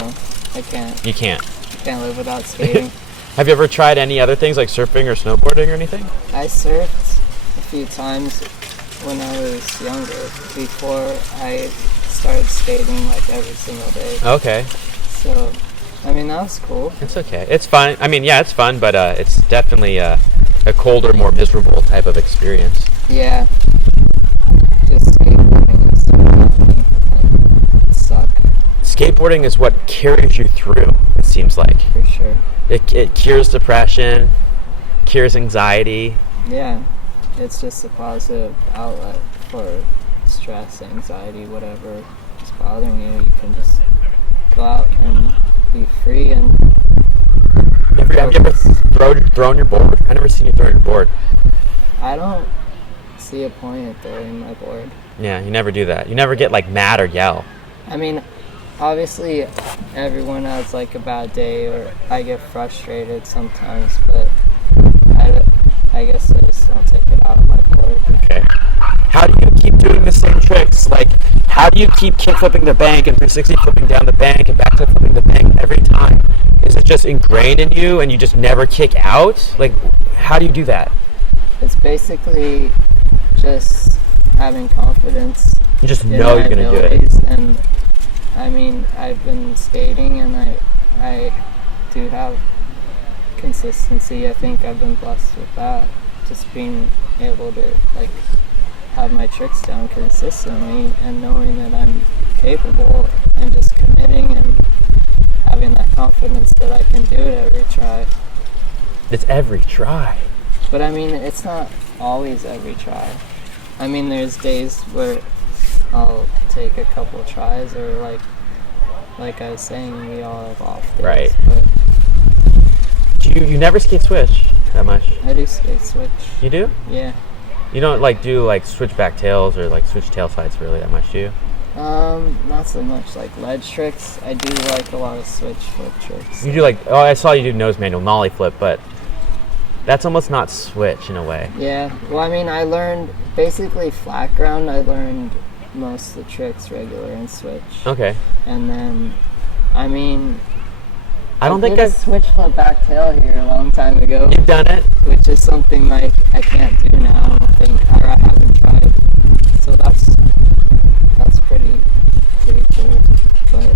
I can't. You can't. Can't live without skating. Have you ever tried any other things like surfing or snowboarding or anything? I surfed a few times when I was younger, before I started skating like every single day. Okay. So, I mean, that was cool. It's okay. It's fun. I mean, yeah, it's fun, but it's definitely a colder, more miserable type of experience. Yeah. Just skateboarding is definitely like, suck. Skateboarding is what carries you through, it seems like. For sure. It cures depression, cures anxiety. Yeah. It's just a positive outlet for stress, anxiety, whatever is bothering you. You can just go out and be free and... Have you ever thrown your board? I've never seen you throw your board. I don't see a point in throwing my board. Yeah, you never do that. You never get like mad or yell. I mean, obviously everyone has like a bad day, or I get frustrated sometimes, but I guess I just don't take it out on my board. Okay. How do you keep doing the same tricks? Like, how do you keep kick flipping the bank and 360 flipping down the bank and back to flipping the bank every time? Is it just ingrained in you and you just never kick out? Like, how do you do that? It's basically just having confidence. You just in know my you're going to do it. abilities. And I mean, I've been skating and I do have consistency. I think I've been blessed with that. Just being able to like have my tricks down consistently and knowing that I'm capable and just committing and having that confidence that I can do it every try. It's every try. But I mean, it's not always every try. I mean, there's days where I'll take a couple tries, or like I was saying, we all have off days. Right. But You never skate switch that much? I do skate switch. You do? Yeah. You don't like do like switchback tails or like switch tail sides really that much, do you? Not so much like ledge tricks. I do like a lot of switch flip tricks. You do like, oh, I saw you do nose manual nollie flip, but that's almost not switch in a way. Yeah. Well, I mean, I learned basically flat ground. I learned most of the tricks regular and switch. Okay. And then, I mean, I don't think did a I've... switch flip back tail here a long time ago. You've done it? Which is something like I can't do now. I don't think, or I haven't tried. So that's pretty cool. But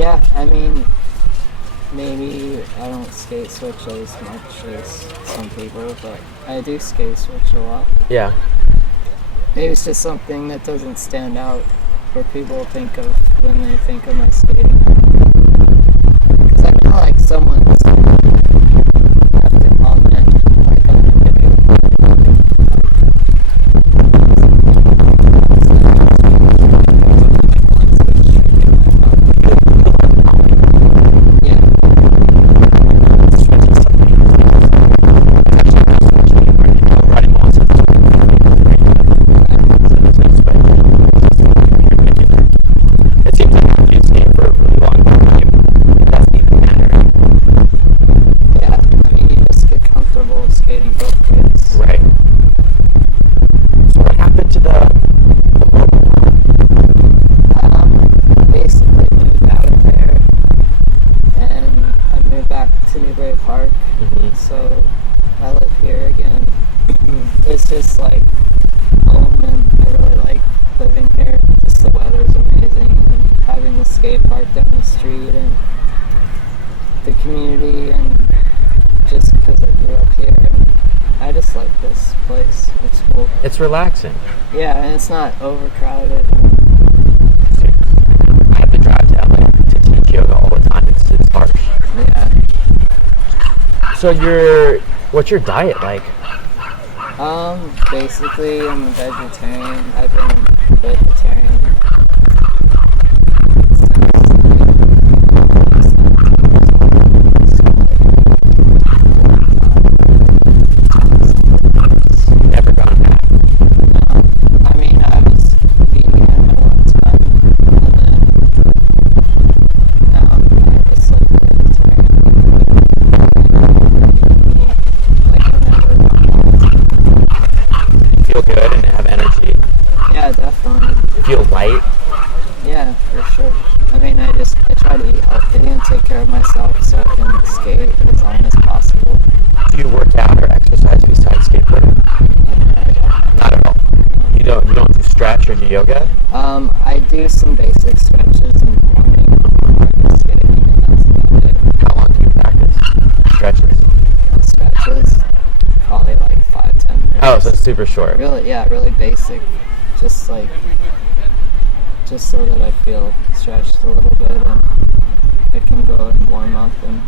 Yeah, I mean, maybe I don't skate switch as much as some people, but I do skate switch a lot. Yeah. Maybe it's just something that doesn't stand out where people think of when they think of my skating. Because I feel like someone's have to comment like on a video. It seems like you skate for a really long time. It doesn't even matter. Yeah, I mean, you just get comfortable skating both ways. Right. So what happened to the mobile home? Basically moved out of there, and I moved back to Newbury Park. Mm-hmm. So I live here again. It's just like home, and I really like living here. Just the weather's amazing, and having the skate park down the street, and the community, and just because I grew up here, and I just like this place. It's cool. It's relaxing. Yeah, and it's not overcrowded. I have to drive to LA to teach yoga all the time. It's harsh. Yeah. So what's your diet like? Basically, I'm a vegetarian. I've been vegetarian Never gone back. I mean, I was vegan at one time, and then now I'm just like vegetarian. You feel good and have energy. Yeah, definitely. You feel light. Yeah, for sure. I mean, I try to eat healthy and take care of myself so I can skate as long as possible. Do you work out or exercise besides skateboarding? Not at all. You don't do stretch or do yoga? I do some basic stretches in the morning before I skate, and that's about it. How long do you practice stretches? Stretches, probably like 5-10 minutes. Oh, so it's super short. Really, yeah, really basic. Just so that I feel stretched a little bit and I can go and warm up. And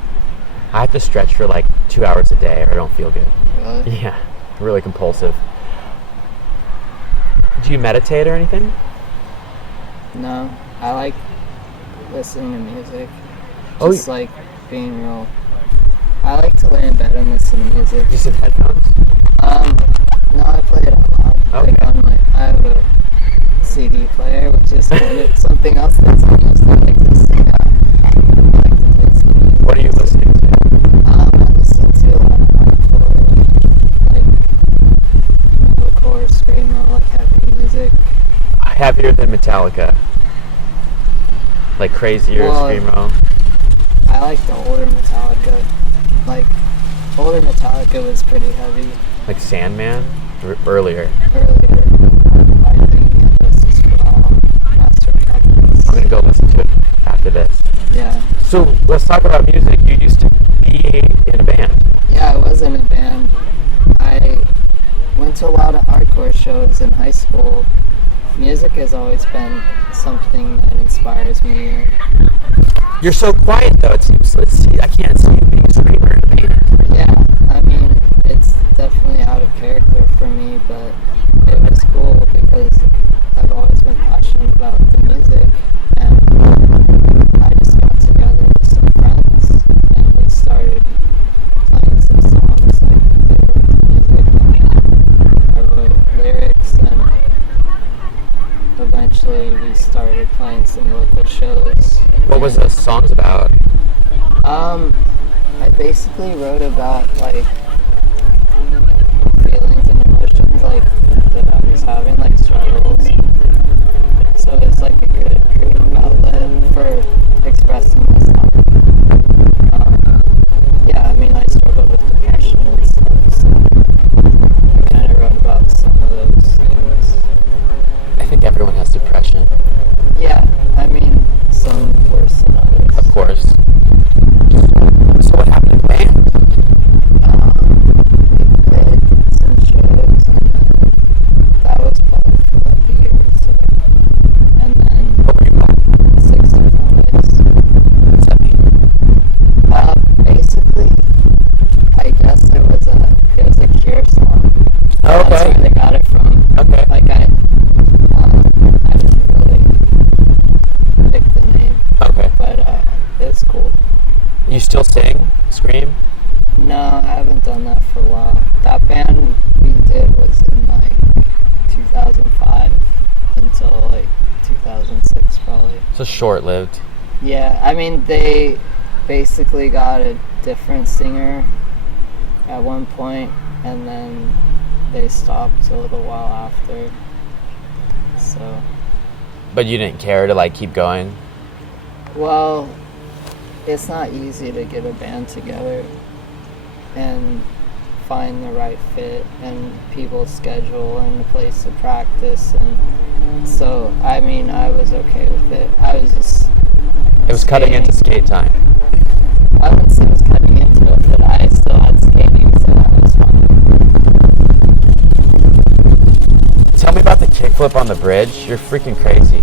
I have to stretch for like 2 hours a day or I don't feel good. really, Yeah, really compulsive. Do you meditate or anything? no, I like listening to music. Oh, Just like being real. I like to lay in bed and listen to music. Just in headphones? No, I play it out loud. Okay. Like I have a CD player, which is kind of something else that's almost like this thing. I like to play CDs. What are you listening to? I listen to a lot of hardcore, like metalcore, screamo, like heavy music. Heavier than Metallica. Like crazier, Well, screamo. I I like the older Metallica. Like older Metallica was pretty heavy Like Sandman? Earlier. earlier. Lightning, and Justice for All, Master of Puppets. I'm gonna go listen to it after this. Yeah. So let's talk about music. You used to be in a band. Yeah, I was in a band. I went to a lot of hardcore shows in high school. Music has always been something that inspires me. You're so quiet though. It seems. I can't see you being a screamer in a band. Yeah, I mean, it's definitely out of character for me, but it was cool because I've always been passionate about the music, and I just got together with some friends and we started playing some songs, like they wrote the music and I wrote lyrics, and eventually we started playing some local shows. What was the songs about? I basically wrote about like feelings and emotions like that I was having, like struggles. So it's like a good creative outlet for expressing myself. Yeah, I mean, I struggled with depression and stuff, so I kind of wrote about some of those things. I think everyone has depression. Yeah, I mean, some worse than others. Scream? No, I haven't done that for a while. That band we did was in like 2005 until like 2006 probably. So short-lived. Yeah, I mean they basically got a different singer at one point, and then they stopped a little while after. So. But you didn't care to like keep going? Well, it's not easy to get a band together and find the right fit and people's schedule and a place to practice, and so I mean I was okay with it. I was just It was cutting into skate time. I wouldn't say it was cutting into it, but I still had skating, so that was fun. Tell me about the kickflip on the bridge. You're freaking crazy.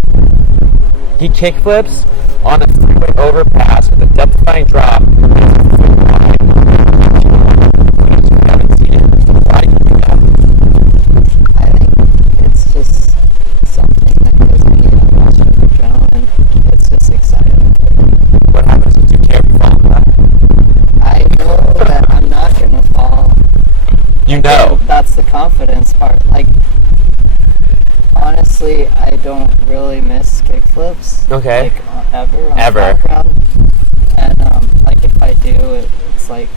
He kickflips on a freeway overpass with a depth-defying drop. You haven't seen it. Why do you do that? I think it's just something that gives me a rush of adrenaline. It's just exciting for me. What happens if you care if you fall on that? I know that I'm not gonna fall. You know. And that's the confidence part. Like, honestly, I don't really miss kickflips. Okay. Like, ever. On Ever. Background. And, like, if I do, it's like...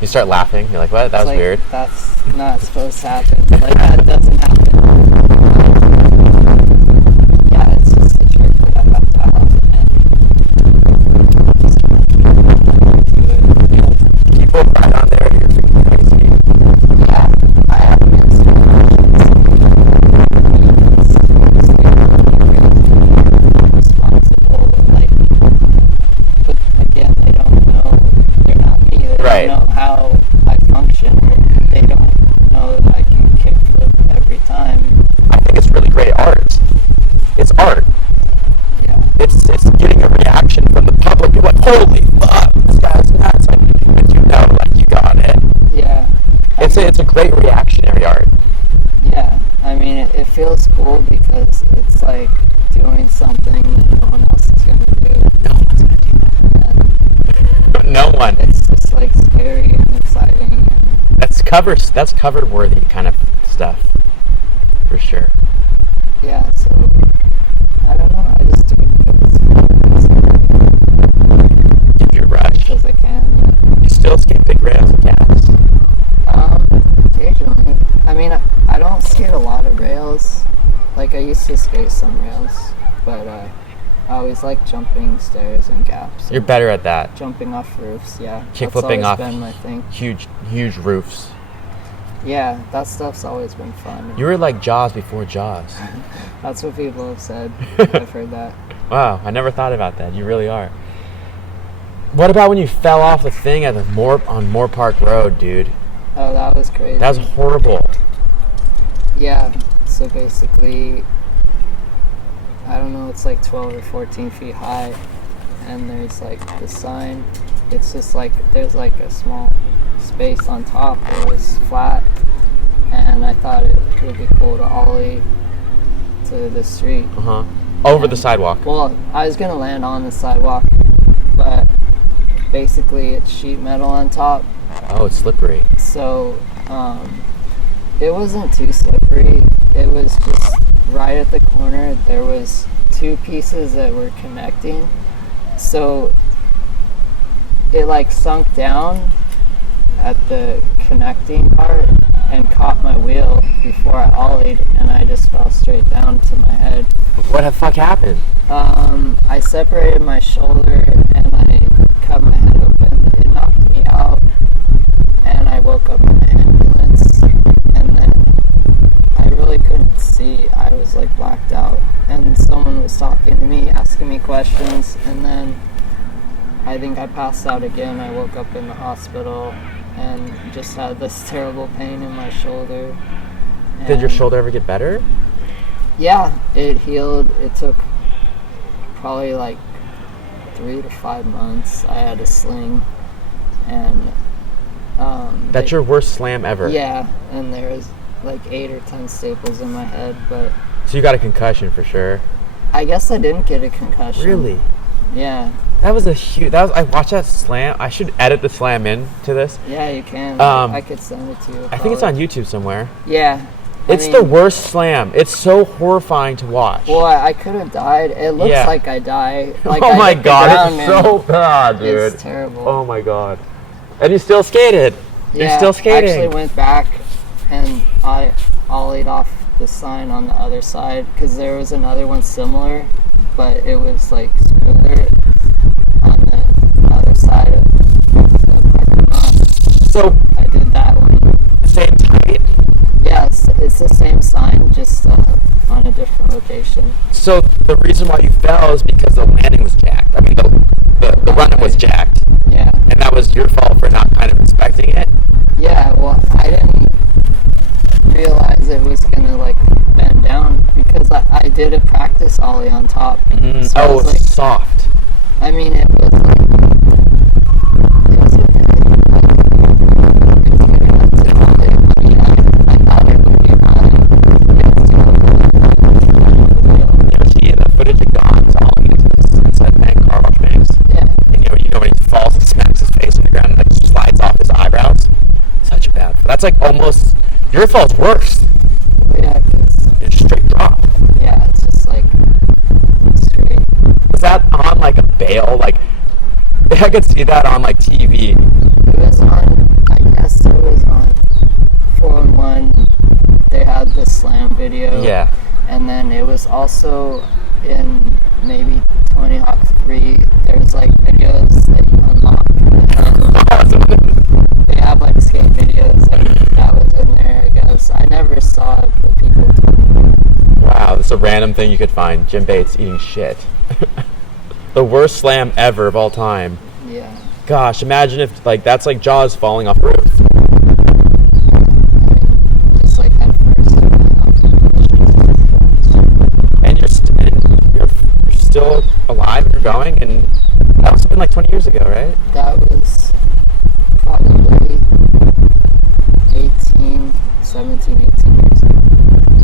You start laughing. You're like, what? That was like, weird. That's not supposed to happen. Like, that doesn't happen. Yeah, it's just a trick that I have to have. And just do it. People right on there. You're freaking crazy. Yeah, I have missed responsible, like, but again, they don't know, they're not me, they Right. don't know how I function, they don't know that I can kickflip every time. I think it's really great art. It's art. Yeah, It's getting a reaction from the public. You're like, holy fuck, this guy's nuts. Like, but you know, like, you got it. yeah. It's a great reactionary art. Yeah, I mean, it feels cool because it's like doing something that no one else is going to do. No one's gonna do that. And No one. it's just like scary and exciting. And That's cover worthy kind of stuff. For sure. yeah, so I don't know. I just do it because it's fun. Keep your brush. Because I can. You still skate big rails and gas. Occasionally. I mean, I don't skate a lot of rails. Like I used to skate some rails, but I always like jumping stairs and gaps. You're better at that. Jumping off roofs, yeah. Kick That's flipping always off been my thing. huge roofs. Yeah, that stuff's always been fun. You were like Jaws before Jaws. That's what people have said. I've heard that. Wow, I never thought about that. You really are. What about when you fell off the thing at on Moore Park Road, dude? Oh, that was crazy. That was horrible. Yeah, so basically, I don't know, it's like 12 or 14 feet high, and there's like the sign. It's just like, there's like a small space on top where it's flat, and I thought it would be cool to ollie to the street. Over the sidewalk. Well, I was gonna land on the sidewalk, but basically it's sheet metal on top. Oh, it's slippery. So, it wasn't too slippery. It was just right at the corner. There was two pieces that were connecting. So, it like sunk down at the connecting part and caught my wheel before I ollied, and I just fell straight down to my head. What the fuck happened? I separated my shoulder and I cut my head open. It knocked me out, and I woke up in the ambulance, and then I really couldn't see. I was like blacked out, and someone was talking to me, asking me questions, and then I think I passed out again. I woke up in the hospital and just had this terrible pain in my shoulder. Did your And shoulder ever get better? yeah, it healed. It took probably like 3 to 5 months. I had a sling, and That's your worst slam ever. yeah, and there was like 8 or 10 staples in my head, but So you got a concussion for sure. I guess I didn't get a concussion. Really? Yeah. That was a huge. I watched that slam. I should edit the slam into this. Yeah, you can. I could send it to you. I think it's on YouTube somewhere. Yeah. It's the worst slam. It's so horrifying to watch. Well, I could have died. It looks like I die. Like oh my hit the god, ground, it's so bad, dude. It's terrible. Oh my god. And you still skated. Yeah, You're still skating. I actually went back and I ollied off the sign on the other side because there was another one similar, but it was like smoother on the other side of the parking lot. So I did that one. Same height. Yeah, it's the same sign, just on a different location. So the reason why you fell is because the landing was jacked. I mean, the run-up was jacked. Yeah. And that was your fault for not kind of inspecting it? Yeah, well, I didn't realize it was going to, like, bend down because I did a practice ollie on top. Mm-hmm. So Oh, it was like, soft. I mean, it was like, it was okay. I thought it would be fine. It was Yeah, but the footage of Don falling into the Sunset Bank car wash banks. yeah. And you know when he falls and smacks his face on the ground and like slides off his eyebrows? Such a bad fall. That's like almost, your fall's worse. Yeah, 'cause, It's a straight drop. yeah, it's just like straight. Was that on like a bail? Like, I could see that on like TV. It was on, I guess it was on 4-in-1. They had the slam video. Yeah. And then it was also in maybe Tony Hawk 3. There's like videos that you unlock. And they have like skate videos and that was in there, I guess. I never saw it, but people told me. Wow, this is a random thing you could find. Jim Bates eating shit. The worst slam ever of all time. Yeah. Gosh, imagine if like that's like Jaws falling off a roof. I mean, just like at first. And you're still alive and you're going, and that must have been like 20 years ago, right? That was probably 17, 18 years ago.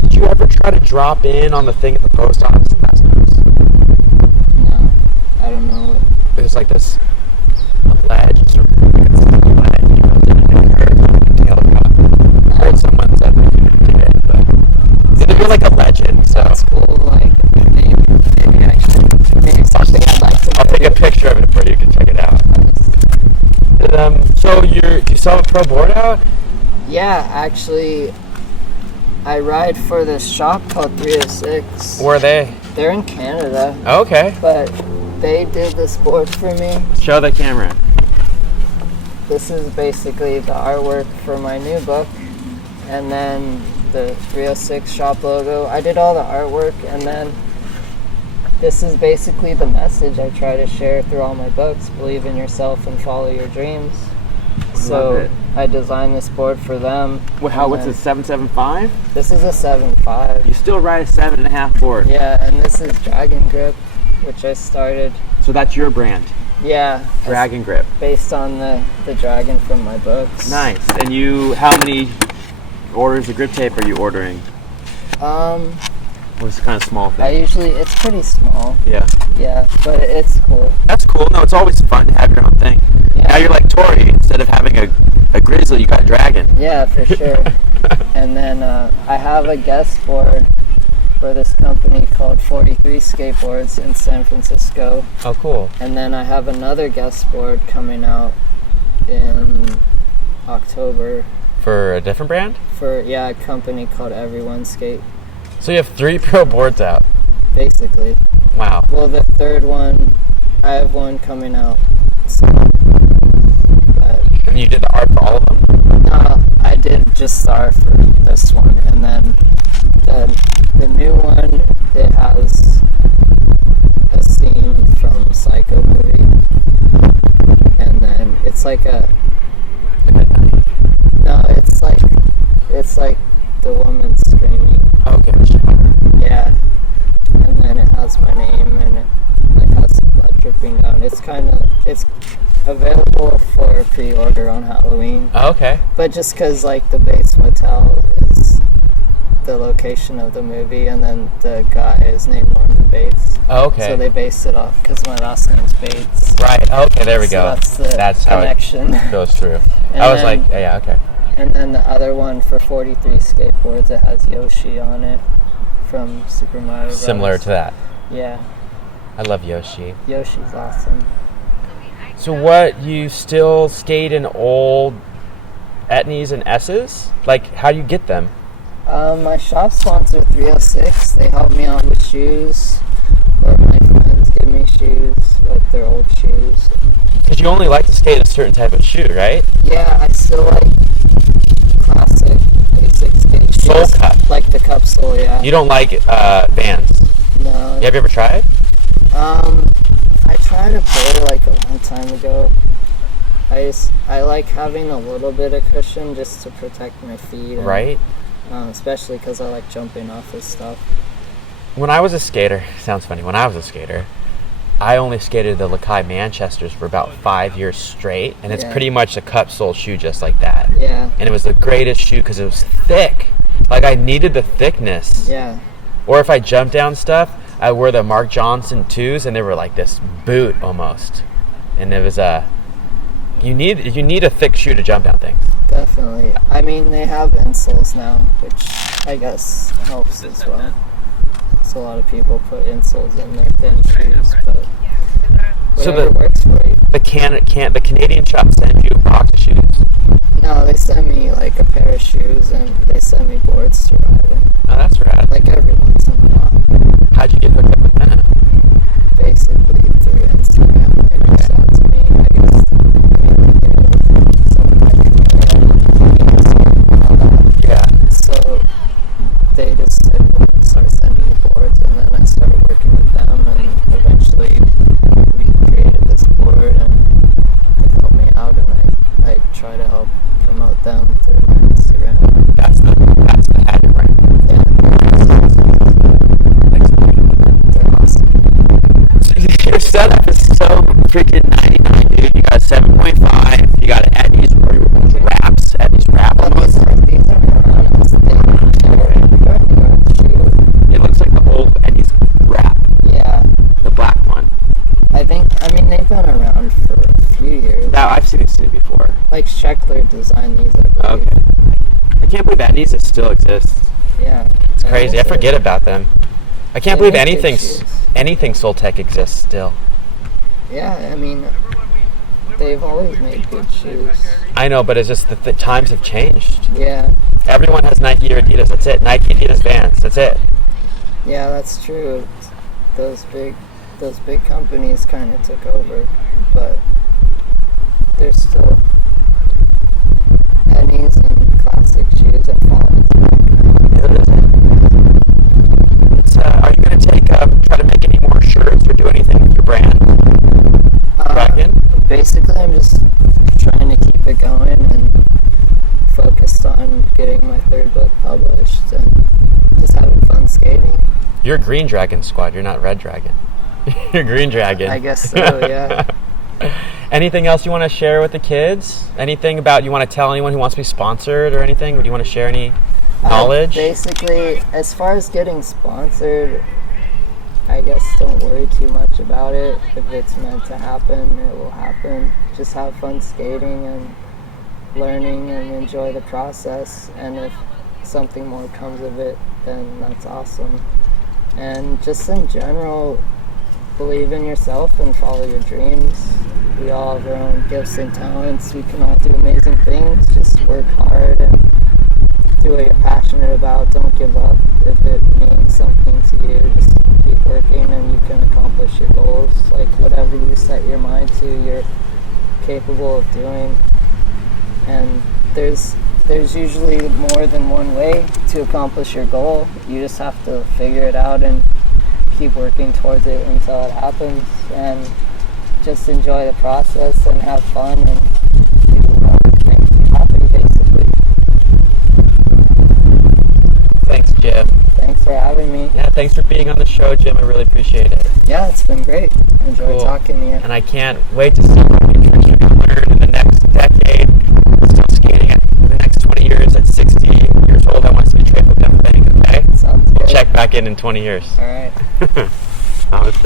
Did you ever try to drop in on the thing at the post office in Fresno's? No, I don't know what. There's like this ledge, sort of like a ledge, you put it in the curve, and the tail drop. I heard someone said they did it, but they're like a legend, so. That's cool, like, maybe I should, maybe something I'd like to I'll do. take a picture of it for you, you can check it out. So do you still have a pro board out? Yeah, actually, I ride for this shop called 306. Where are they? They're in Canada, Okay. but they did this board for me. Show the camera. This is basically the artwork for my new book, and then the 306 shop logo. I did all the artwork, and then this is basically the message I try to share through all my books. Believe in yourself and follow your dreams. Love So it. I designed this board for them. What's a 775? This is a 7.5. You still ride a 7.5 board. Yeah, and this is Dragon Grip, which I started. So that's your brand, Yeah, Dragon Grip. based on the dragon from my books. Nice. And how many orders of grip tape are you ordering? What's the kind of small thing? It's pretty small. Yeah. Yeah, but it's cool. That's cool. No, it's always fun to have your own thing. Yeah. Now you're like Tori. Instead of having a grizzly, you got a dragon. Yeah, for sure. And then I have a guest board for this company called 43 Skateboards in San Francisco. Oh, cool. And then I have another guest board coming out in October For a different brand? for, a company called Everyone Skate, So you have 3 pro boards out. basically. Wow. Well, the third one, I have one coming out soon. But And you did the art for all of them? I did just start for this one, and then the new one, it has a scene from Psycho movie, and then it's like it's like the woman screaming. Okay. Yeah, and then it has my name, and it like has some blood dripping down. It's available for pre-order on Halloween. Okay. But just because, like, the base motel is the location of the movie, and then the guy is named Norman Bates. Oh, okay. So they based it off because my last name's Bates. Right. Okay. There we So go. that's the how connection. it goes through. And I was then- like, yeah. Okay. And then the other one for 43 skateboards, it has Yoshi on it from Super Mario Bros. Similar to that. Yeah, I love Yoshi. Yoshi's awesome. So what, you still skate in old Etnies and S's? Like, how do you get them? My shop sponsor 306. They help me out with shoes, or my friends give me shoes, like their old shoes. Because you only like to skate a certain type of shoe, right? Yeah, I still like classic, basic skate shoes. Sole cup. Like the cup sole, yeah. You don't like Vans. No. Have you ever tried? I tried to play like a long time ago. I like having a little bit of cushion just to protect my feet. And, Right. Especially because I like jumping off this stuff. When I was a skater, sounds funny, when I was a skater, I only skated the Lakai Manchesters for about 5 years straight, and it's Yeah. pretty much a cup sole shoe just like that. Yeah. And it was the greatest shoe because it was thick. Like, I needed the thickness. Yeah. Or if I jumped down stuff, I wore the Mark Johnson 2s, and they were like this boot almost. And it was you need a thick shoe to jump down things. Definitely. I mean, they have insoles now, which I guess helps as well. So a lot of people put insoles in their thin shoes, but So whatever works for you. the Canadian shop send you a box of shoes. No, they send me like a pair of shoes, and they send me boards to ride in, Oh, that's rad. like every once in a while. How'd you get hooked up with that? Basically through Instagram, they reached out to me. I guess they knew someone like me. Yeah. So they just said, well, start sending me boards, and then I started working with them, and eventually we created this board, and they helped me out, and I try to help promote them through my Instagram. That's the hat you're wearing. Yeah, they're awesome. So your setup is so freaking 99, dude. You got 7.5. You got Etnies wraps. Etnies wrap. Well, these are Muranos. They're a shoe. It looks like the old Etnies wrap, Yeah, the black one. I mean, they've been around for a few years. Now I've seen it before. Like Scheckler designed these, I believe. Okay. I can't believe Etnies still exists. Yeah. It's crazy. I forget about them. I can't They believe make good shoes. anything Soltec exists still. Yeah, I mean, they've always made good shoes. I know, but it's just that the times have changed. Yeah, Everyone has Nike or Adidas. That's it. Nike, Adidas, Vans. That's it. yeah, that's true. Those big companies kind of took over, but there's still pennies and classic shoes and Fallens. It's are you gonna try to make any more shirts or do anything with your brand? Kraken? Basically, I'm just trying to keep it going and focused on getting my third book published and just having fun skating. You're Green Dragon Squad. You're not Red Dragon. You're Green Dragon. I guess so, yeah. Anything else you want to share with the kids? Anything about you want to tell anyone who wants to be sponsored or anything? Would you want to share any knowledge? Basically, as far as getting sponsored, I guess don't worry too much about it. If it's meant to happen, it will happen. Just have fun skating and learning and enjoy the process. And if something more comes of it, then that's awesome. And just in general, believe in yourself and follow your dreams. We all have our own gifts and talents. We can all do amazing things. Just work hard and do what you're passionate about. Don't give up. If it means something to you, just keep working and you can accomplish your goals. Like whatever you set your mind to, you're capable of doing. And there's usually more than one way to accomplish your goal. You just have to figure it out and keep working towards it until it happens, and just enjoy the process and have fun and do what makes you happy, basically. Thanks, Jim. Thanks for having me. Yeah, thanks for being on the show, Jim. I really appreciate it. Yeah, it's been great. I enjoyed Cool. talking to you. And I can't wait to see what tricks you're going to learn in the next decade. Still skating at the next 20 years. At 60 years old, I want to see a trail down the bank of again in 20 years. All right. Namaste.